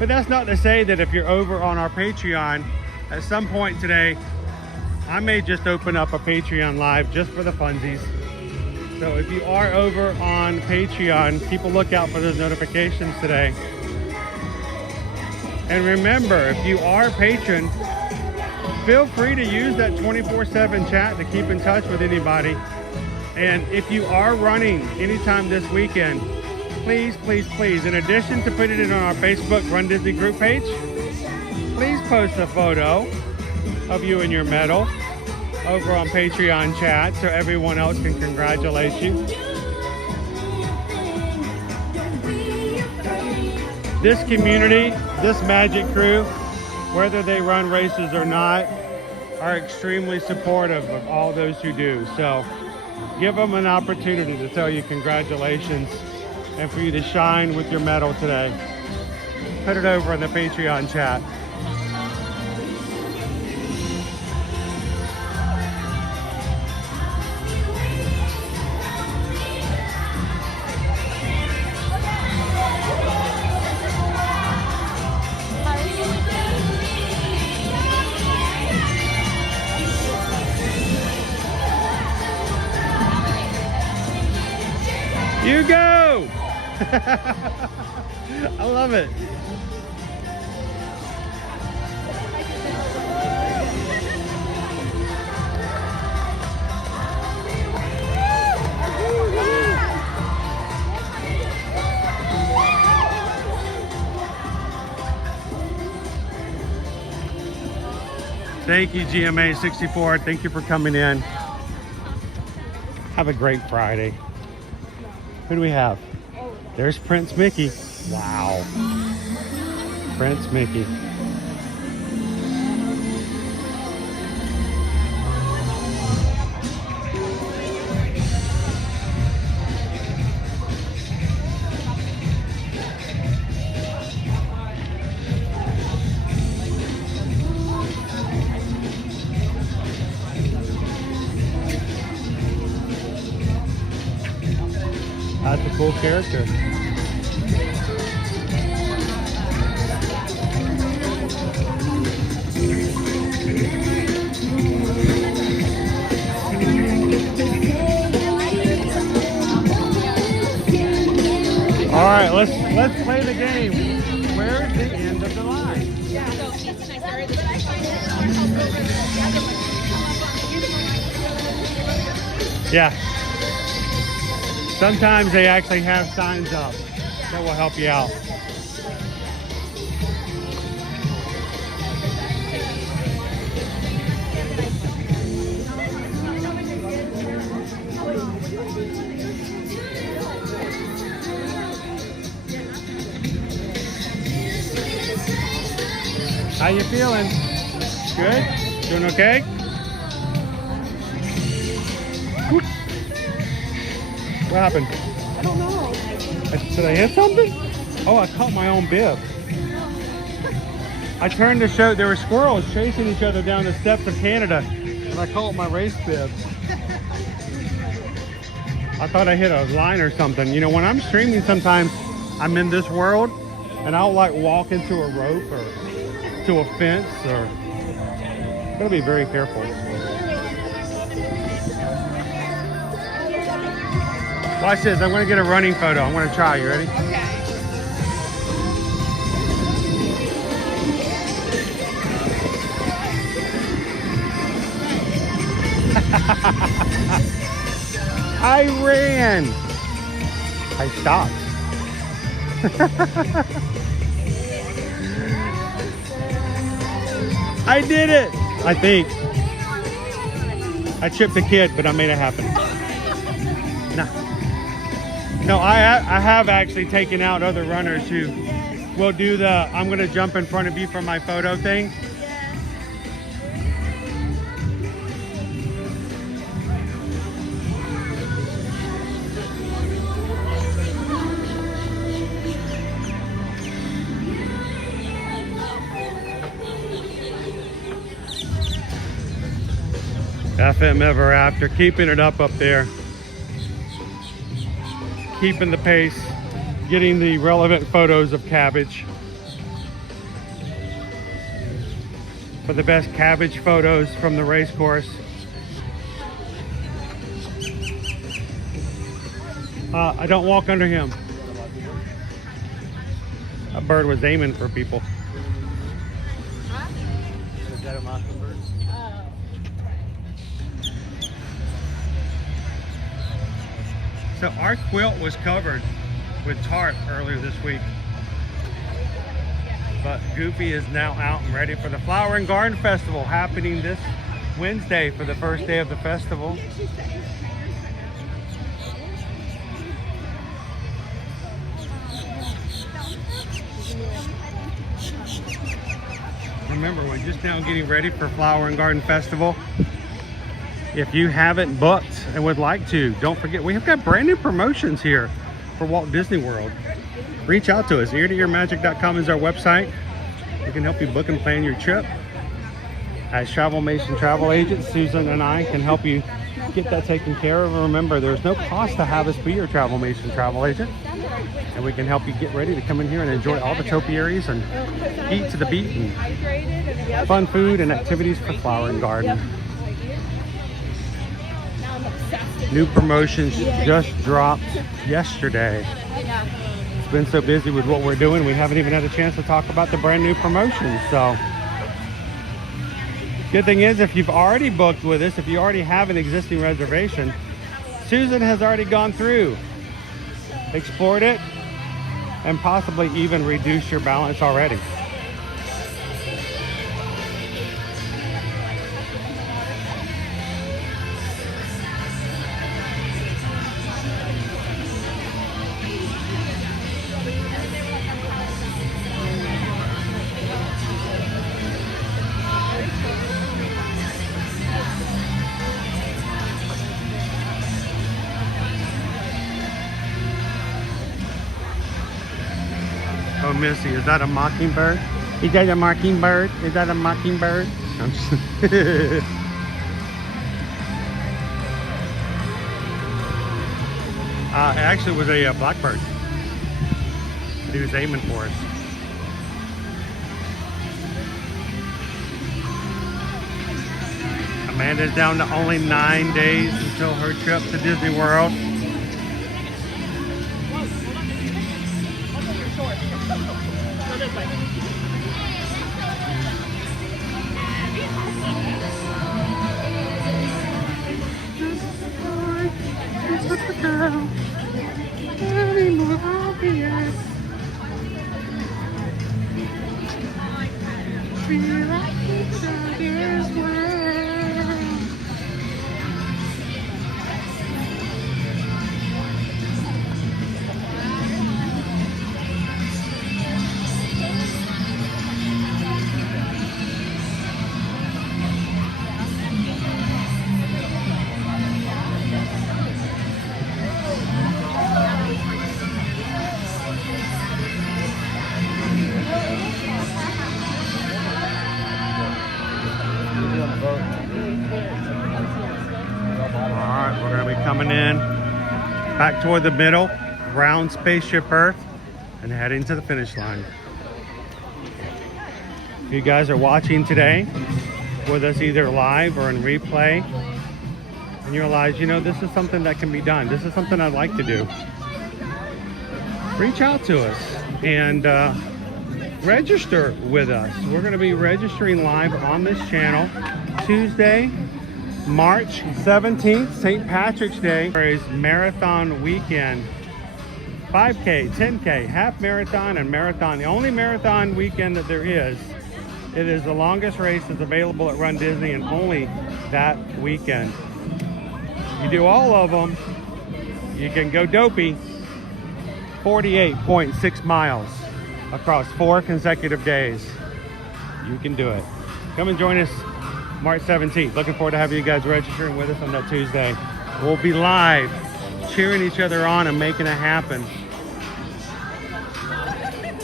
But that's not to say that if you're over on our Patreon, at some point today, I may just open up a Patreon live just for the funsies. So if you are over on Patreon, keep a lookout for those notifications today. And remember, if you are a patron, feel free to use that 24/7 chat to keep in touch with anybody. And if you are running anytime this weekend, please, please, please, in addition to putting it on our Facebook Run Disney group page, please post a photo of you and your medal over on Patreon chat so everyone else can congratulate you. This community, this Magic crew, whether they run races or not, are extremely supportive of all those who do. So give them an opportunity to tell you congratulations and for you to shine with your medal today. Put it over in the Patreon chat. You go! I love it. Thank you, GMA64. Thank you for coming in. Have a great Friday. Who do we have? There's Prince Mickey. Wow. Prince Mickey. That's a cool character. All right, let's play the game. Where's the end of the line? Yeah. Sometimes they actually have signs up that will help you out. How you feeling? Good? Doing okay? What happened? I don't know. Did I hit something? Oh, I caught my own bib. I turned to show there were squirrels chasing each other down the steps of Canada, and I caught my race bib. I thought I hit a line or something. You know, when I'm streaming, sometimes I'm in this world, and I'll like walk into a rope or to a fence, or gotta be very careful. Watch this. I'm going to get a running photo. I'm going to try. You ready? Okay. I ran. I stopped. I did it. I think. I chipped a kid, but I made it happen. No, I have actually taken out other runners who will do the I'm going to jump in front of you for my photo thing. FM ever after, keeping it up there. Keeping the pace, getting the relevant photos of cabbage. For the best cabbage photos from the race course. I don't walk under him. That bird was aiming for people. Is that a mockingbird? So our quilt was covered with tarp earlier this week. But Goofy is now out and ready for the Flower and Garden Festival happening this Wednesday for the first day of the festival. Remember, we're just now getting ready for Flower and Garden Festival. If you haven't booked and would like to, don't forget, we have got brand new promotions here for Walt Disney World. Reach out to us. eartoearmagic.com is our website. We can help you book and plan your trip. As Travelmation travel agents, Susan and I can help you get that taken care of. Remember, there's no cost to have us be your Travelmation travel agent. And we can help you get ready to come in here and enjoy all the topiaries and eat to the beat and fun food and activities for Flower and Garden. New promotions just dropped yesterday. It's been so busy with what we're doing, we haven't even had a chance to talk about the brand new promotions. So, good thing is, if you've already booked with us, if you already have an existing reservation, Susan has already gone through, explored it, and possibly even reduced your balance already. Oh, Missy, is that a mockingbird? Is that a mockingbird? Is that a mockingbird? I'm just it actually was a blackbird. He was aiming for us. Amanda's down to only 9 days until her trip to Disney World. Alright, we're going to be coming in back toward the middle, round Spaceship Earth, and heading to the finish line. If you guys are watching today with us either live or in replay, and you realize, you know, this is something that can be done. This is something I'd like to do. Reach out to us and register with us. We're going to be registering live on this channel Tuesday, March 17th, St. Patrick's Day. Is marathon weekend. 5K, 10K, half marathon, and marathon. The only marathon weekend that there is. It is the longest race that's available at Run Disney, and only that weekend. You do all of them, you can go dopey. 48.6 miles across 4 consecutive days. You can do it. Come and join us March 17th. Looking forward to having you guys registering with us on that Tuesday. We'll be live, cheering each other on and making it happen.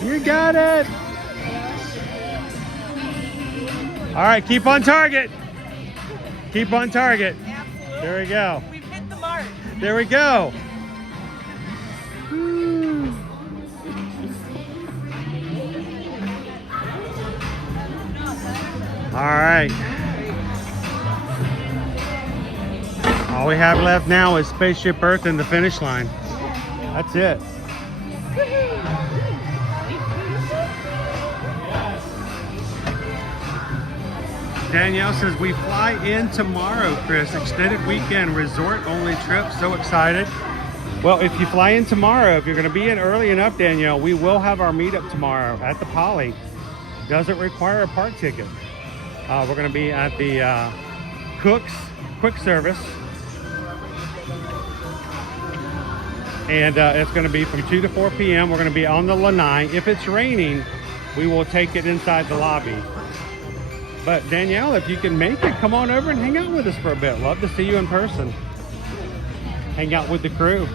You got it. All right, keep on target. Keep on target. Absolutely. There we go. We've hit the mark. There we go. All right. All we have left now is Spaceship Earth and the finish line. That's it. Danielle says we fly in tomorrow, Chris. Extended weekend, resort only trip. So excited. Well, if you fly in tomorrow, if you're going to be in early enough, Danielle, we will have our meetup tomorrow at the Poly. Doesn't require a park ticket. We're going to be at the Cook's Quick Service. And it's going to be from 2 to 4 p.m. We're going to be on the lanai. If it's raining, we will take it inside the lobby. But Danielle, if you can make it, come on over and hang out with us for a bit. Love to see you in person. Hang out with the crew.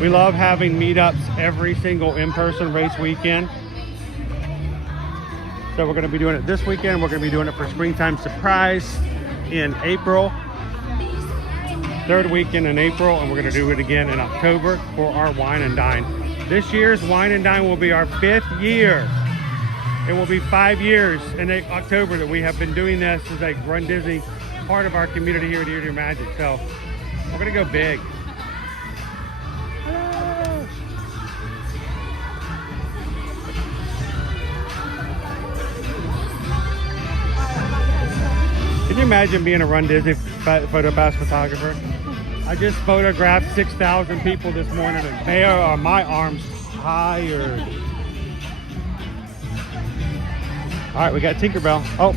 We love having meetups every single in-person race weekend. So we're going to be doing it this weekend. We're going to be doing it for Springtime Surprise in April. 3rd weekend in April, and we're going to do it again in October for our Wine and Dine. This year's Wine and Dine will be our 5th year. It will be 5 years in October that we have been doing this as a Run Disney part of our community here at Ear to Your Magic. So we're going to go big. Can you imagine being a Run Disney photo pass photographer? I just photographed 6,000 people this morning, and they are my arms tired. All right, we got Tinkerbell. Oh,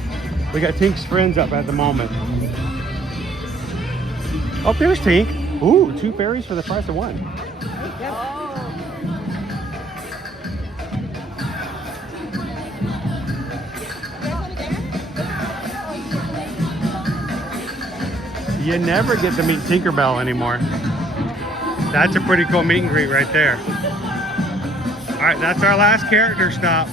we got Tink's friends up at the moment. Oh, there's Tink. Ooh, 2 fairies for the price of 1. You never get to meet Tinkerbell anymore. That's a pretty cool meet and greet right there. All right, that's our last character stop.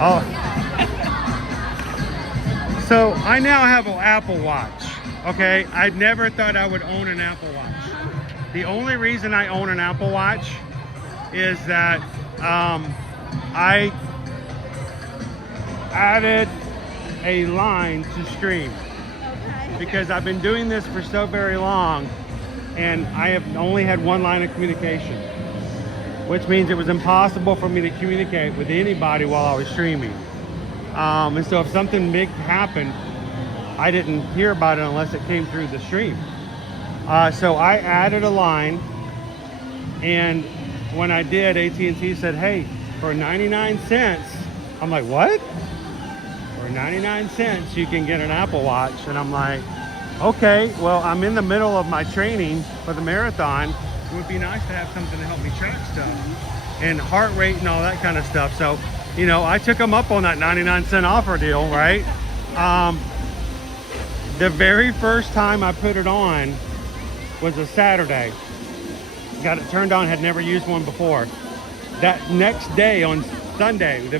Oh, so I now have an Apple Watch. Okay, I never thought I would own an Apple Watch. The only reason I own an Apple Watch is that I added a line to stream because I've been doing this for so very long, and I have only had one line of communication, which means it was impossible for me to communicate with anybody while I was streaming. And so if something big happened, I didn't hear about it unless it came through the stream. So I added a line, and when I did, AT&T said, hey, for 99 cents, I'm like, what? For 99 cents, you can get an Apple Watch. And I'm like, okay, well, I'm in the middle of my training for the marathon. It would be nice to have something to help me track stuff and heart rate and all that kind of stuff. So, you know, I took them up on that 99-cent offer deal, right? The very first time I put it on was a Saturday. Got it turned on, had never used one before. That next day on Sunday, the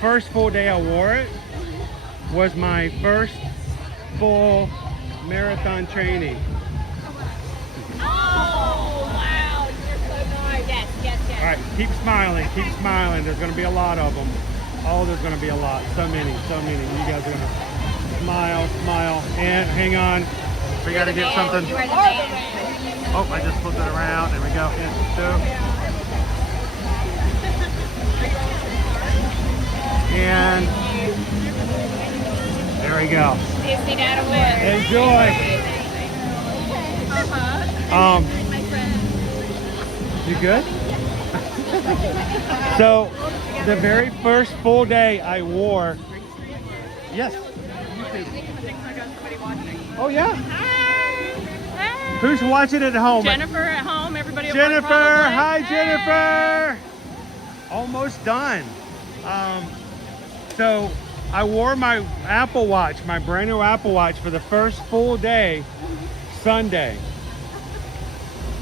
first full day I wore it was my first full marathon training. Oh, wow. You're so nice. Yes, yes, yes. All right, keep smiling, keep smiling. There's gonna be a lot of them. Oh, there's gonna be a lot. So many, so many. You guys are gonna smile, smile. And hang on, we gotta get something. You are the man. Oh, I just flipped it around. There we go. In, two. And there we go. Disney Data win. Enjoy. You good? So, the very first full day I wore. Yes. Oh yeah. Who's watching at home? Jennifer at home. Everybody at Jennifer. work probably. Hi, Hey. Jennifer. Almost done. So I wore my Apple Watch, my brand new Apple Watch, for the first full day, Sunday.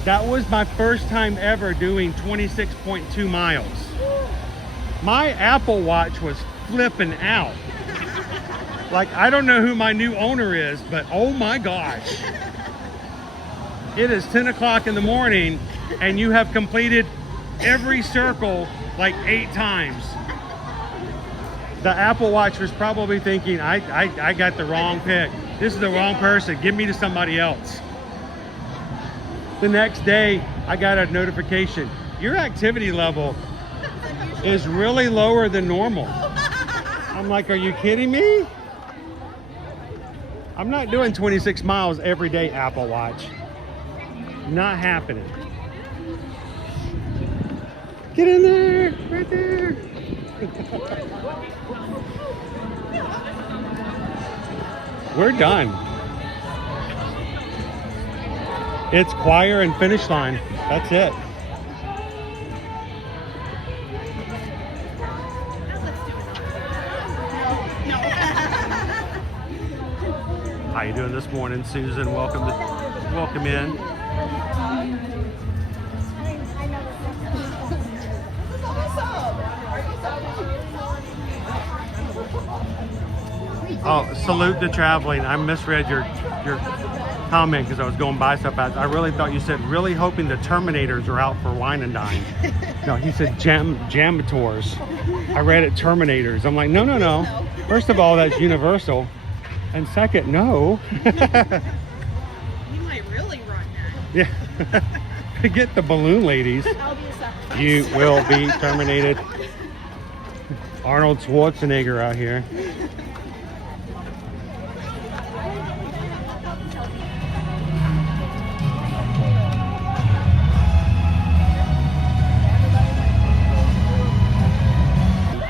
That was my first time ever doing 26.2 miles. My Apple Watch was flipping out. Like, I don't know who my new owner is, but oh my gosh. It is 10 o'clock in the morning and you have completed every circle like 8 times. The Apple Watch was probably thinking, I got the wrong pick. This is the wrong person. Give me to somebody else. The next day, I got a notification. Your activity level is really lower than normal. I'm like, are you kidding me? I'm not doing 26 miles every day, Apple Watch. Not happening. Get in there, right there. We're done. It's choir and finish line. That's it. How you doing this morning, Susan? Welcome in. Oh, salute the traveling. I misread your comment because I was going by so fast. I really thought you said really hoping the Terminators are out for wine and dine. No, he said Jamators. I read it Terminators. I'm like, no. First of all, that's Universal. And second, no. You might really run that. Yeah. Get the balloon ladies. You will be terminated. Arnold Schwarzenegger out here.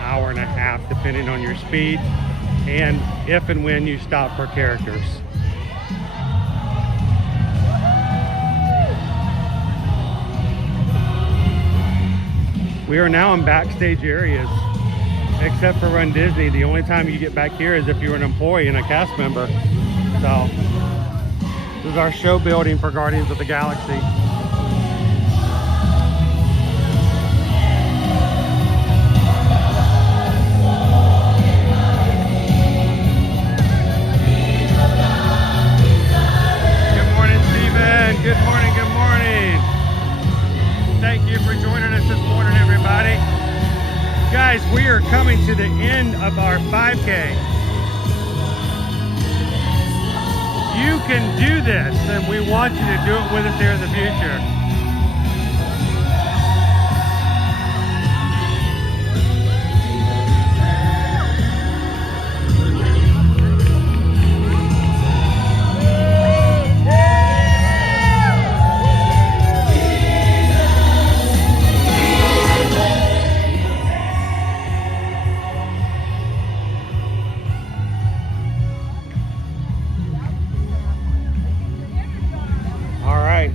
Hour and a half, depending on your speed and if and when you stop for characters. We are now in backstage areas, except for runDisney. The only time you get back here is if you're an employee and a cast member. So this is our show building for Guardians of the Galaxy. Good morning, good morning. Thank you for joining us this morning, everybody. Guys, we are coming to the end of our 5K. You can do this, and we want you to do it with us here in the future.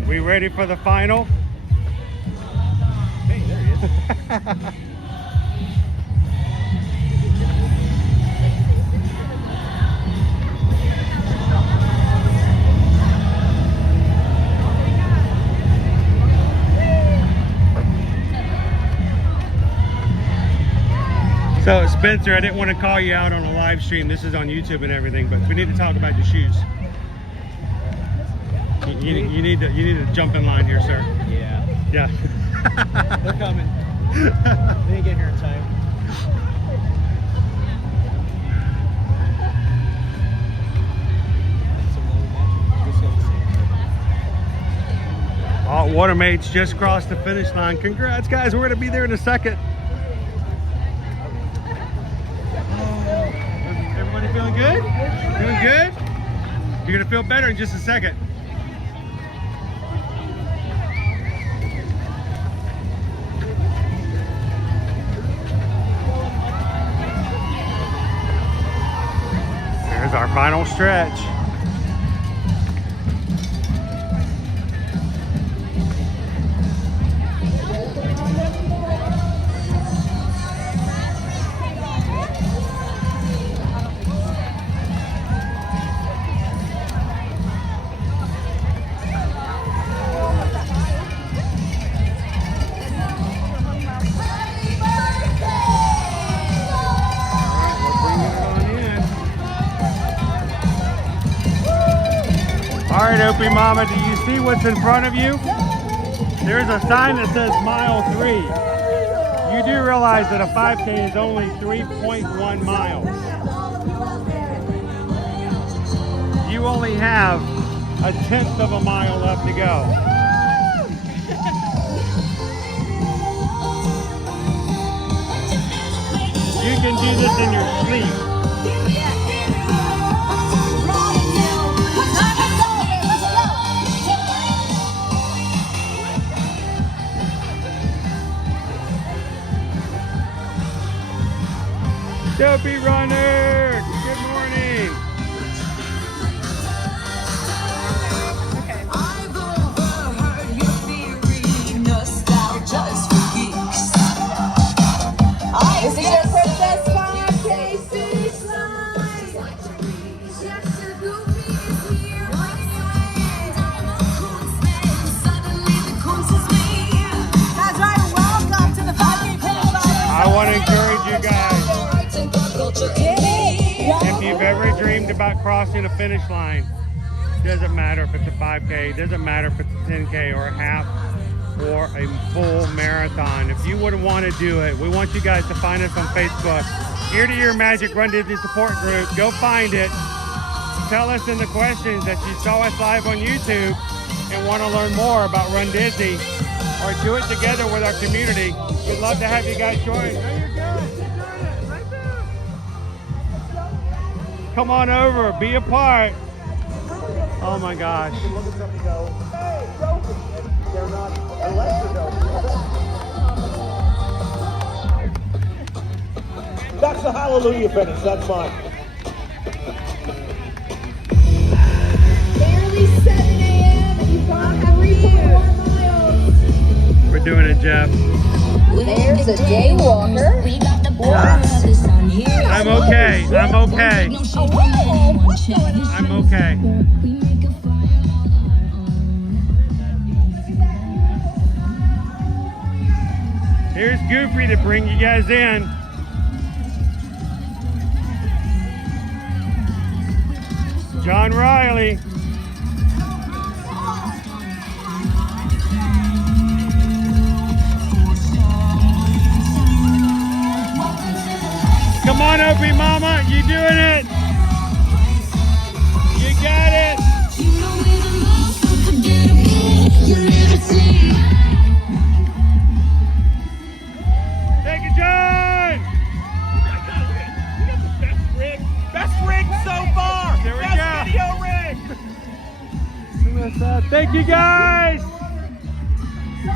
We ready for the final? Hey, there he is. So Spencer, I didn't want to call you out on a live stream. This is on YouTube and everything, but we need to talk about your shoes. You need to jump in line here, sir. Yeah. They're coming. They didn't get here in time. All Watermates just crossed the finish line. Congrats, guys. We're going to be there in a second. Everybody feeling good? Doing good? You're going to feel better in just a second. There's our final stretch. All right, Opie Mama, do you see what's in front of you? There's a sign that says mile 3. You do realize that a 5K is only 3.1 miles. You only have 1/10 of a mile left to go. You can do this in your sleep. Dopey runner, good morning. This is your Princess 5K finish line. That's right, welcome to the 5K finish line. I want to encourage you guys. If you've ever dreamed about crossing a finish line, doesn't matter if it's a 5K, doesn't matter if it's a 10K or a half or a full marathon. If you would want to do it, we want you guys to find us on Facebook. Ear to Ear Magic Run Disney Support Group. Go find it. Tell us in the questions that you saw us live on YouTube and want to learn more about Run Disney or do it together with our community. We'd love to have you guys join. Come on over, be a part. Oh my gosh. That's the hallelujah finish, that's fine. Barely 7 a.m. and you've gone 3.1 miles. We're doing it, Jeff. There's a day walker. I'm okay. I'm okay. I'm okay. Here's Goofy to bring you guys in. John Riley. Come on, Opie Mama, you doing it. You got it. Take it, John. Best rig so far. There we Best go. Video rig. Thank you, guys.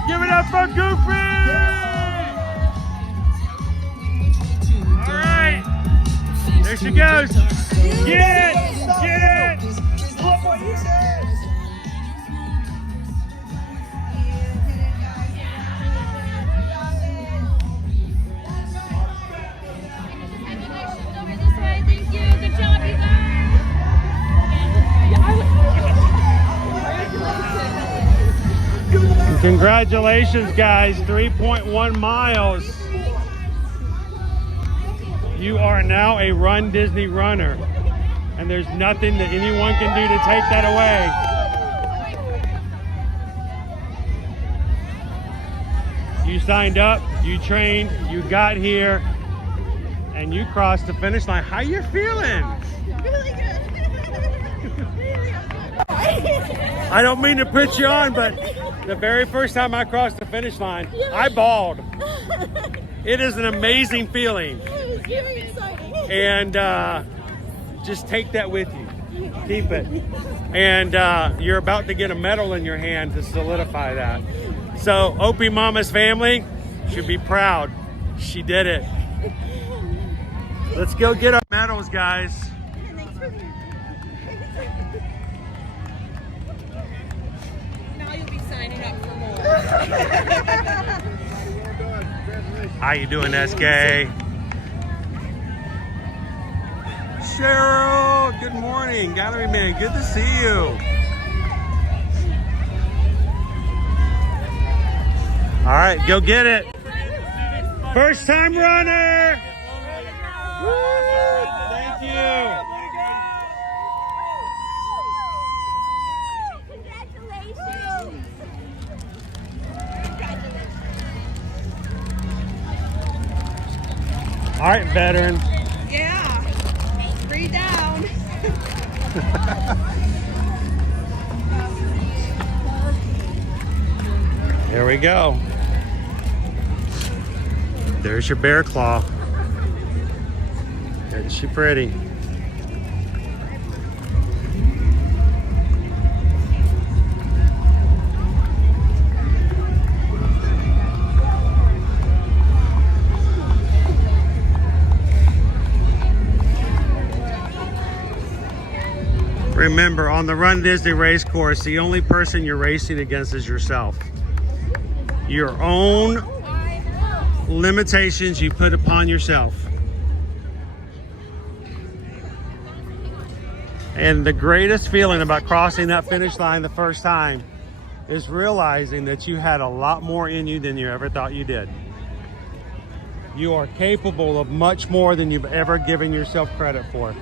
Give it up for Goofy. All right, there she goes. Get it, get it. Look what he said. Congratulations, guys. 3.1 miles. You are now a Run Disney runner, and there's nothing that anyone can do to take that away. You signed up, you trained, you got here, and you crossed the finish line. How you feeling? Really good. I don't mean to put you on, but the very first time I crossed the finish line, I bawled. It is an amazing feeling. It was very exciting. And just take that with you. Keep it. And you're about to get a medal in your hand to solidify that. So Opie Mama's family should be proud. She did it. Let's go get our medals, guys. Now you'll be signing up for more. How you doing, SK? Cheryl, good morning. Gallery man, good to see you. All right, go get it. First time runner. Woo! Thank you. Congratulations. All right, veteran. Yeah. 3 down. Here we go. There's your bear claw. Isn't she pretty? Remember, on the Run Disney race course, the only person you're racing against is yourself. Your own limitations you put upon yourself. And the greatest feeling about crossing that finish line the first time is realizing that you had a lot more in you than you ever thought you did. You are capable of much more than you've ever given yourself credit for.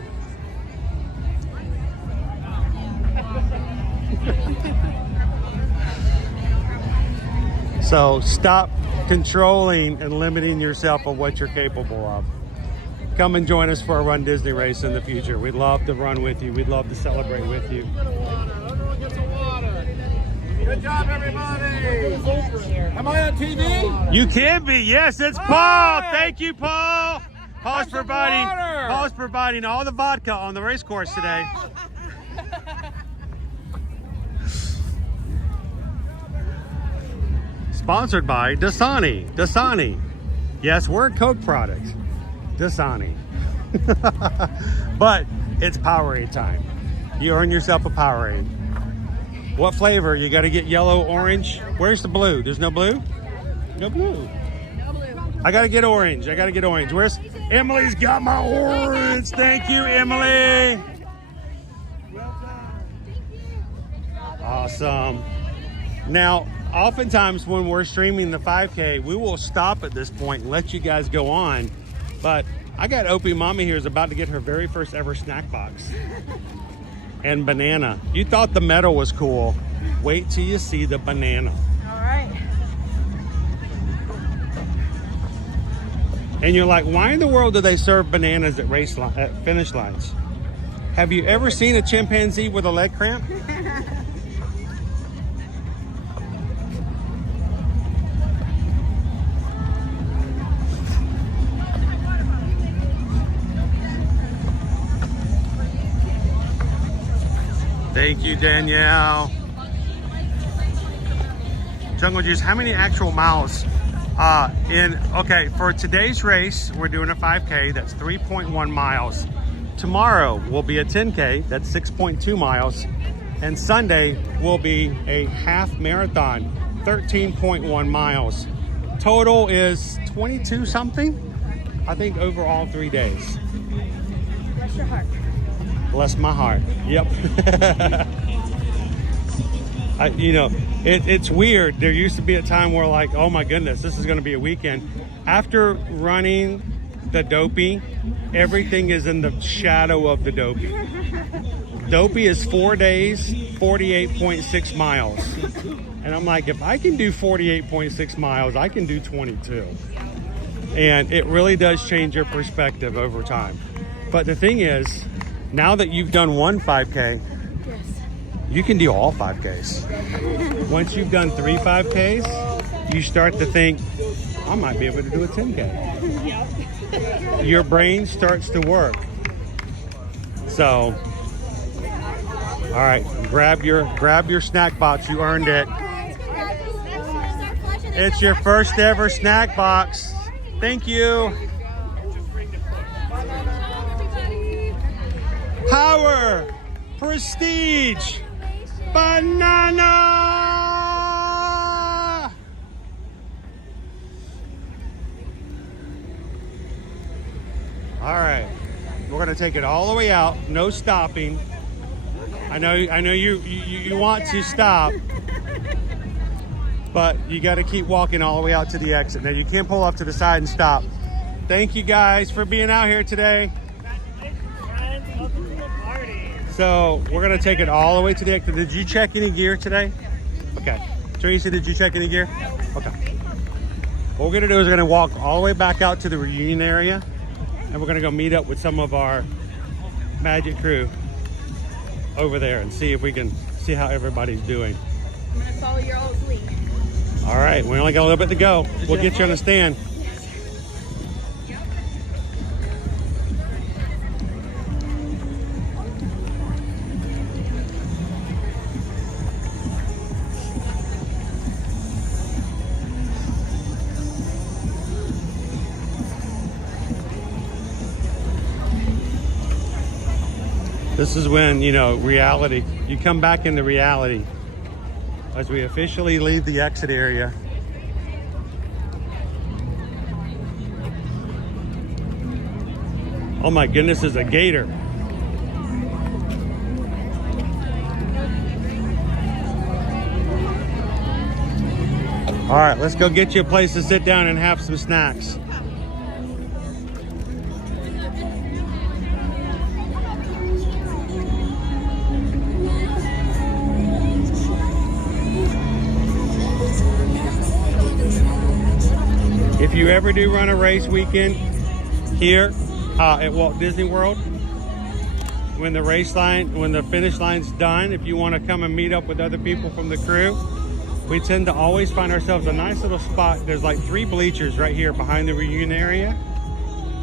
So stop controlling and limiting yourself of what you're capable of. Come and join us for a Run Disney race in the future. We'd love to run with you. We'd love to celebrate with you. Good job, everybody. Am I on TV? You can be. Yes, it's Paul. Thank you, Paul. Paul's providing all the vodka on the race course today. Sponsored by Dasani. Dasani. Yes, we're a Coke product. Dasani. But it's Powerade time. You earn yourself a Powerade. What flavor? You got to get yellow, orange. Where's the blue? There's no blue? No blue. I got to get orange. Where's Emily's got my orange. Thank you, Emily. Awesome. Now, oftentimes when we're streaming the 5K, we will stop at this point and let you guys go on. But I got Opie Mama here is about to get her very first ever snack box. And banana. You thought the medal was cool. Wait till you see the banana. All right. And you're like, why in the world do they serve bananas at finish lines? Have you ever seen a chimpanzee with a leg cramp? Thank you, Danielle. Jungle Juice, how many actual miles? Okay, for today's race, we're doing a 5K, that's 3.1 miles. Tomorrow will be a 10K, that's 6.2 miles. And Sunday will be a half marathon, 13.1 miles. Total is 22 something, I think, over all 3 days. Bless your heart. Bless my heart. Yep. It's weird. There used to be a time where like, oh my goodness, this is going to be a weekend. After running the Dopey, everything is in the shadow of the Dopey. Dopey is 4 days, 48.6 miles. And I'm like, if I can do 48.6 miles, I can do 22. And it really does change your perspective over time. But the thing is, now that you've done one 5K, you can do all 5Ks. Once you've done 3 5Ks, you start to think, I might be able to do a 10K. Your brain starts to work. So, all right, grab your snack box. You earned it. It's your first ever snack box. Thank you. Power, prestige, banana. All right, we're gonna take it all the way out. No stopping. I know you want to stop, but you got to keep walking all the way out to the exit. Now you can't pull off to the side and stop. Thank you guys for being out here today. So we're gonna take it all the way to the exit. Did you check any gear today? Okay. Teresa, did you check any gear? Okay. What we're gonna do is we're gonna walk all the way back out to the reunion area, and we're gonna go meet up with some of our Magic crew over there and see if we can see how everybody's doing. I'm gonna follow your old lead. All right, we only got a little bit to go. We'll get you on the stand. This is when, you know, reality, you come back into reality as we officially leave the exit area. Oh my goodness, there's a gator. All right, let's go get you a place to sit down and have some snacks. If you ever do run a race weekend here at Walt Disney World, when the finish line's done, if you want to come and meet up with other people from the crew, we tend to always find ourselves a nice little spot. There's like 3 bleachers right here behind the reunion area.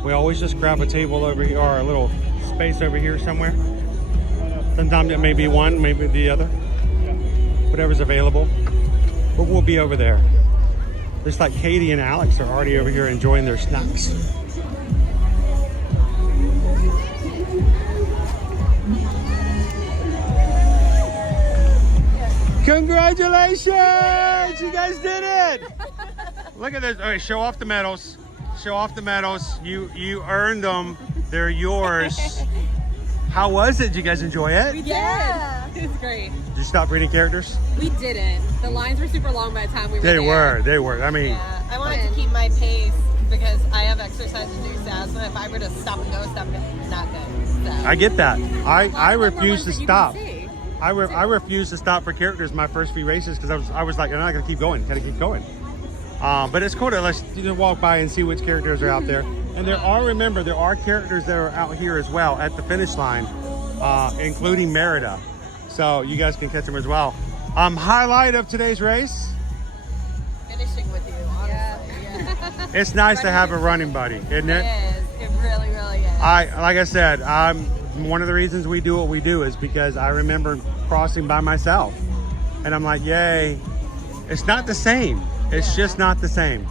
We always just grab a table over here or a little space over here somewhere. Sometimes it may be one, maybe the other, whatever's available, but we'll be over there. Just like Katie and Alex are already over here enjoying their snacks. Congratulations! You guys did it! Look at this. All right, show off the medals. Show off the medals. You earned them. They're yours. How was it? Did you guys enjoy it? We did. Yeah. It was great. Did you stop reading characters? We didn't. The lines were super long by the time we were there. They were. I mean... Yeah, I wanted to keep my pace because I have exercise to do, so if I were to stop and go, not good. So. I get that. I refuse to stop. I refused to stop for characters my first few races because I was like, I'm not going to keep going. Got to keep going. But it's cool to let's walk by and see which characters are out there. And remember, there are characters that are out here as well at the finish line, including Merida. So you guys can catch them as well. Highlight of today's race? Finishing with you, honestly. Yeah. It's nice to have a running buddy, isn't it? It is. It really, really is. Like I said, one of the reasons we do what we do is because I remember crossing by myself. And I'm like, yay. It's not the same. It's just not the same.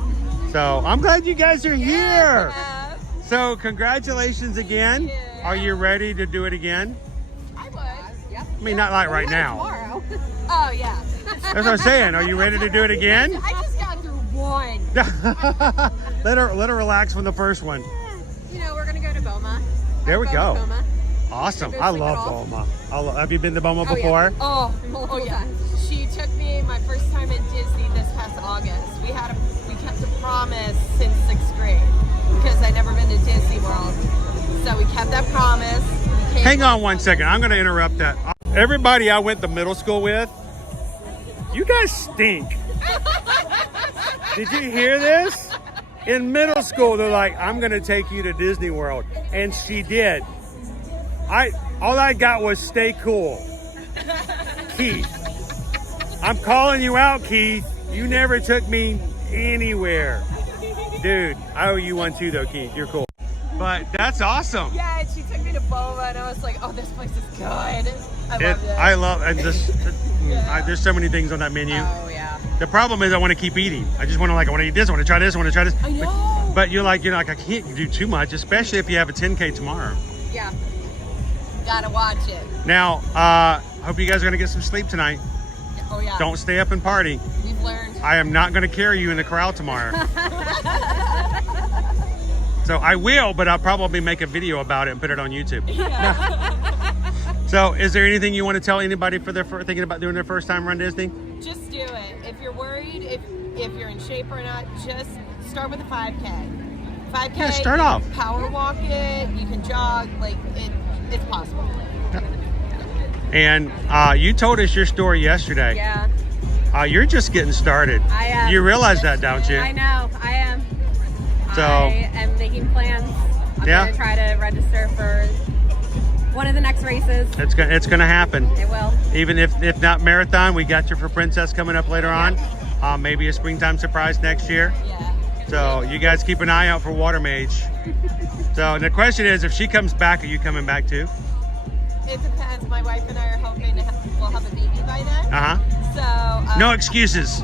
So I'm glad you guys are here. So congratulations again. Are you ready to do it again? I would. Yep. I mean, not like right now. Tomorrow. Oh, yeah. That's what I'm saying. Are you ready to do it again? I just got through one. Let her relax from the first one. You know, we're going to go to Boma. There we go. Boma. Awesome. I love Boma. Have you been to Boma before? Yeah. Oh, yeah. She took me my first time in Disney this past August. We kept a promise since 6th grade because I'd never been to Hang on one second. I'm going to interrupt that. Everybody I went to middle school with, you guys stink. Did you hear this? In middle school, they're like, I'm going to take you to Disney World. And she did. All I got was stay cool. Keith. I'm calling you out, Keith. You never took me anywhere. Dude, I owe you one too, though, Keith. You're cool. But that's awesome. Yeah, and she took me to Boma, and I was like, oh, this place is good. I love it. There's so many things on that menu. Oh, yeah. The problem is I want to keep eating. I just want to eat this, I want to try this, I want to try this. I know. But you're like, I can't do too much, especially if you have a 10K tomorrow. Yeah. Gotta watch it. Now, hope you guys are going to get some sleep tonight. Oh, yeah. Don't stay up and party. We've learned. I am not going to carry you in the corral tomorrow. So I will, but I'll probably make a video about it and put it on YouTube. Yeah. So is there anything you want to tell anybody for thinking about doing their first time Run Disney? Just do it. If you're worried, if you're in shape or not, just start with a 5K. 5K, Yeah, start off. Power walk it, you can jog, like it's possible. And you told us your story yesterday. Yeah. You're just getting started. I am. You realize that, don't you? I know, I am. So, I am making plans. I'm gonna try to register for one of the next races. It's gonna happen. It will. Even if not marathon, we got you for Princess coming up later on. Maybe a springtime surprise next year. Yeah. So you guys keep an eye out for Water Mage. So the question is, if she comes back, are you coming back too? It depends. My wife and I are hoping we'll have a baby by then. So No excuses.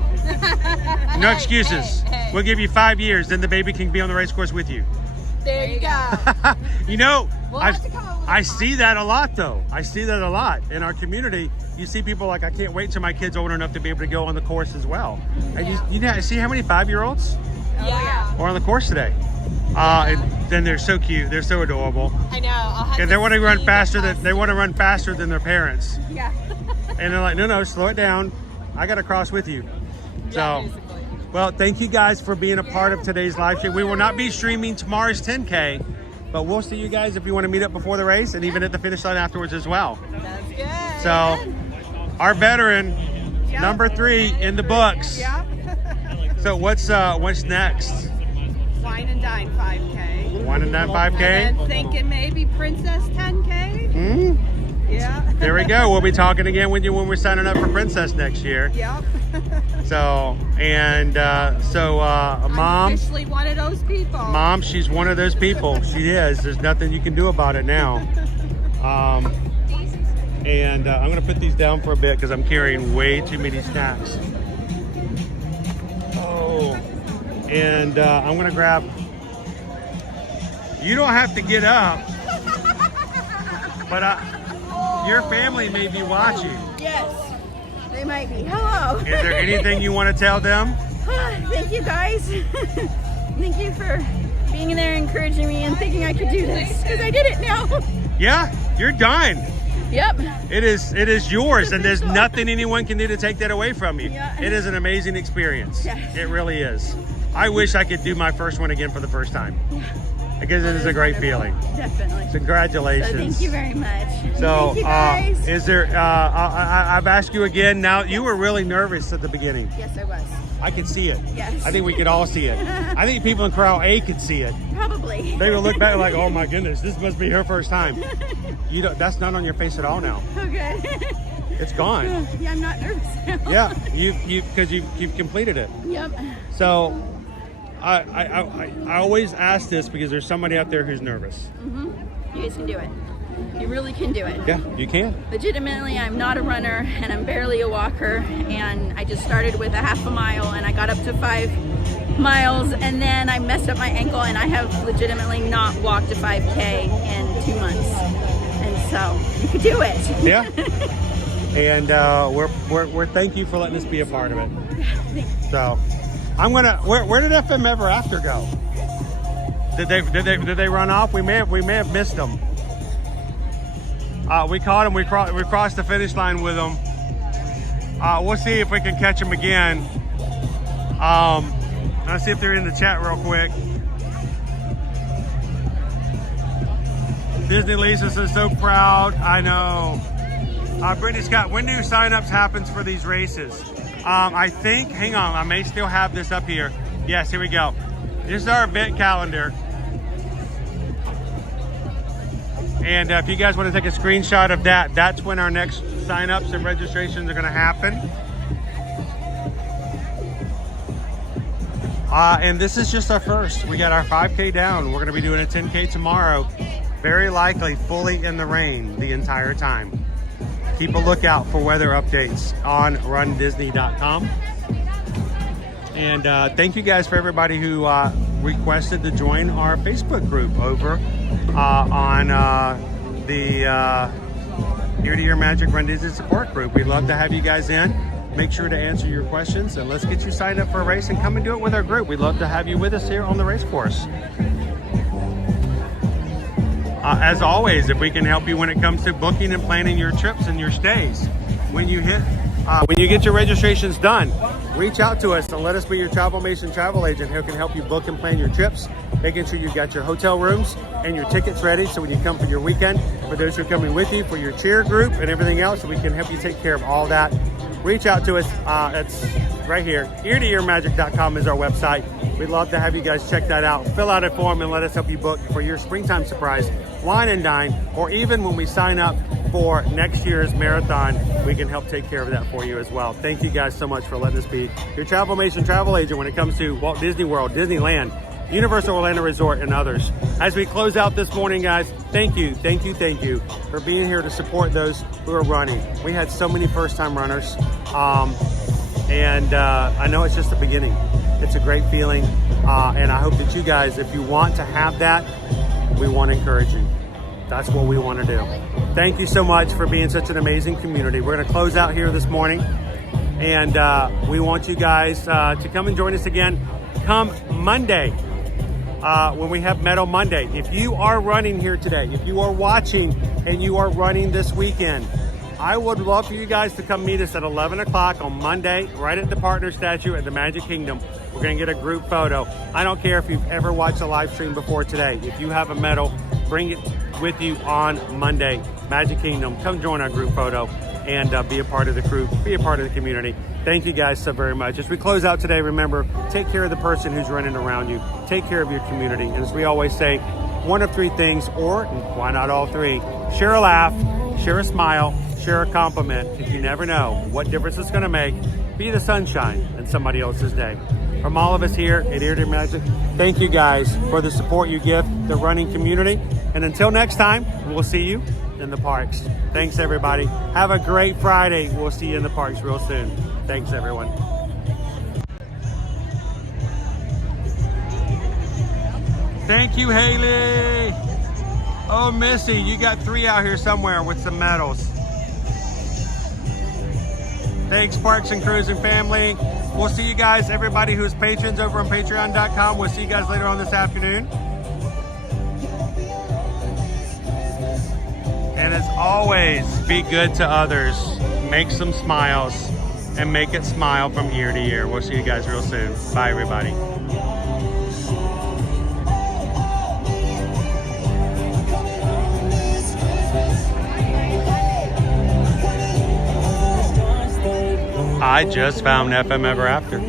No excuses. Hey. We'll give you 5 years, then the baby can be on the race course with you. There you go. You know, We'll have to come up with I see that a lot though. I see that a lot in our community. You see people like, I can't wait till my kid's old enough to be able to go on the course as well. And you see how many 5-year-olds Yeah. are on the course today? And then they're so cute. They're so adorable. I know. I'll have And to they want to run speed faster up. than their parents. Yeah. And they're like, no, slow it down. I got to cross with you. Yeah, So, basically. well, thank you guys for being a part of today's live stream. We will not be streaming tomorrow's 10K, but we'll see you guys if you want to meet up before the race and even at the finish line afterwards as well. That's good. So, our veteran, number 3 in the books. Yeah. So what's next? Wine and Dine 5K. Wine and Dine 5K? And then thinking maybe Princess 10K. Yeah. There we go. We'll be talking again with you when we're signing up for Princess next year. Yep. So, Mom. I'm officially one of those people. Mom, she's one of those people. She is. There's nothing you can do about it now. And I'm going to put these down for a bit because I'm carrying way too many snacks. Oh. And I'm going to grab... You don't have to get up. But your family may be watching. Yes, they might be. Hello. Is there anything you want to tell them? Thank you guys. Thank you for being there, encouraging me, and thinking I could do this, because I did it now. Yeah, you're done. Yep. It is yours, and there's nothing anyone can do to take that away from you. Yeah. It is an amazing experience. Yes. It really is. I wish I could do my first one again for the first time. Because it is a great feeling. Definitely. Congratulations. So thank you very much. So, thank you guys. is there, I've asked you again now, you were really nervous at the beginning. Yes, I was. I could see it. Yes. I think we could all see it. I think people in Corral A could see it. Probably. They would look back like, oh my goodness, this must be her first time. That's not on your face at all now. Okay. It's gone. Yeah, I'm not nervous now. Yeah, because you've completed it. Yep. So, I always ask this because there's somebody out there who's nervous. You guys can do it. You really can do it. Yeah, you can. Legitimately, I'm not a runner and I'm barely a walker, and I just started with a half a mile and I got up to 5 miles, and then I messed up my ankle and I have legitimately not walked a 5K in 2 months. And so you could do it. Yeah. And we're thank you for letting us be a part of it. So I'm gonna. Where did FM Ever After go? Did they run off? We may have missed them. We caught them. We crossed the finish line with them. We'll see if we can catch them again. Let's see if they're in the chat real quick. Disney Lisa's is so proud. I know. Brittany Scott, when do signups happens for these races? I think, hang on, I may still have this up here. Yes, here we go. This is our event calendar. And if you guys want to take a screenshot of that, that's when our next signups and registrations are going to happen. And this is just our first. We got our 5K down. We're going to be doing a 10K tomorrow. Very likely fully in the rain the entire time. Keep a lookout for weather updates on runDisney.com. And thank you guys for everybody who requested to join our Facebook group over on the Ear to Ear Magic Run Disney support group. We'd love to have you guys in. Make sure to answer your questions, and let's get you signed up for a race and come and do it with our group. We'd love to have you with us here on the race course. As always, if we can help you when it comes to booking and planning your trips and your stays, when you get your registrations done, reach out to us and let us be your Travel Mason travel agent who can help you book and plan your trips, making sure you've got your hotel rooms and your tickets ready so when you come for your weekend, for those who are coming with you, for your cheer group and everything else, so we can help you take care of all that. Reach out to us. It's right here. EarToEarMagic.com is our website. We'd love to have you guys check that out. Fill out a form and let us help you book for your springtime surprise, wine and dine, or even when we sign up for next year's marathon, we can help take care of that for you as well. Thank you guys so much for letting us be your Travel Mason travel agent when it comes to Walt Disney World, Disneyland, Universal Orlando Resort, and others. As we close out this morning, guys, thank you for being here to support those who are running. We had so many first-time runners, and I know it's just the beginning. It's a great feeling, and I hope that you guys, if you want to have that, we want to encourage you. That's what we want to do. Thank you so much for being such an amazing community. We're going to close out here this morning, and we want you guys to come and join us again come Monday when we have Meadow Monday. If you are running here today, if you are watching and you are running this weekend, I would love for you guys to come meet us at 11 o'clock on Monday, right at the partner statue at the Magic Kingdom. We're going to get a group photo. I don't care if you've ever watched a live stream before today. If you have a medal, bring it with you on Monday, Magic Kingdom. Come join our group photo and be a part of the crew, be a part of the community. Thank you guys so very much. As we close out today, remember, take care of the person who's running around you. Take care of your community. And as we always say, one of three things, or why not all three? Share a laugh, share a smile, share a compliment. If you never know what difference it's going to make, be the sunshine in somebody else's day. From all of us here at Ear to Ear Magic, thank you guys for the support you give the running community. And until next time, we'll see you in the parks. Thanks, everybody. Have a great Friday. We'll see you in the parks real soon. Thanks, everyone. Thank you, Haley. Oh, Missy, you got 3 out here somewhere with some medals. Thanks, Parks and Cruising family. We'll see you guys, everybody who's patrons over on patreon.com. We'll see you guys later on this afternoon. And as always, be good to others. Make some smiles and make it smile from ear to ear. We'll see you guys real soon. Bye, everybody. I just found FM Ever After.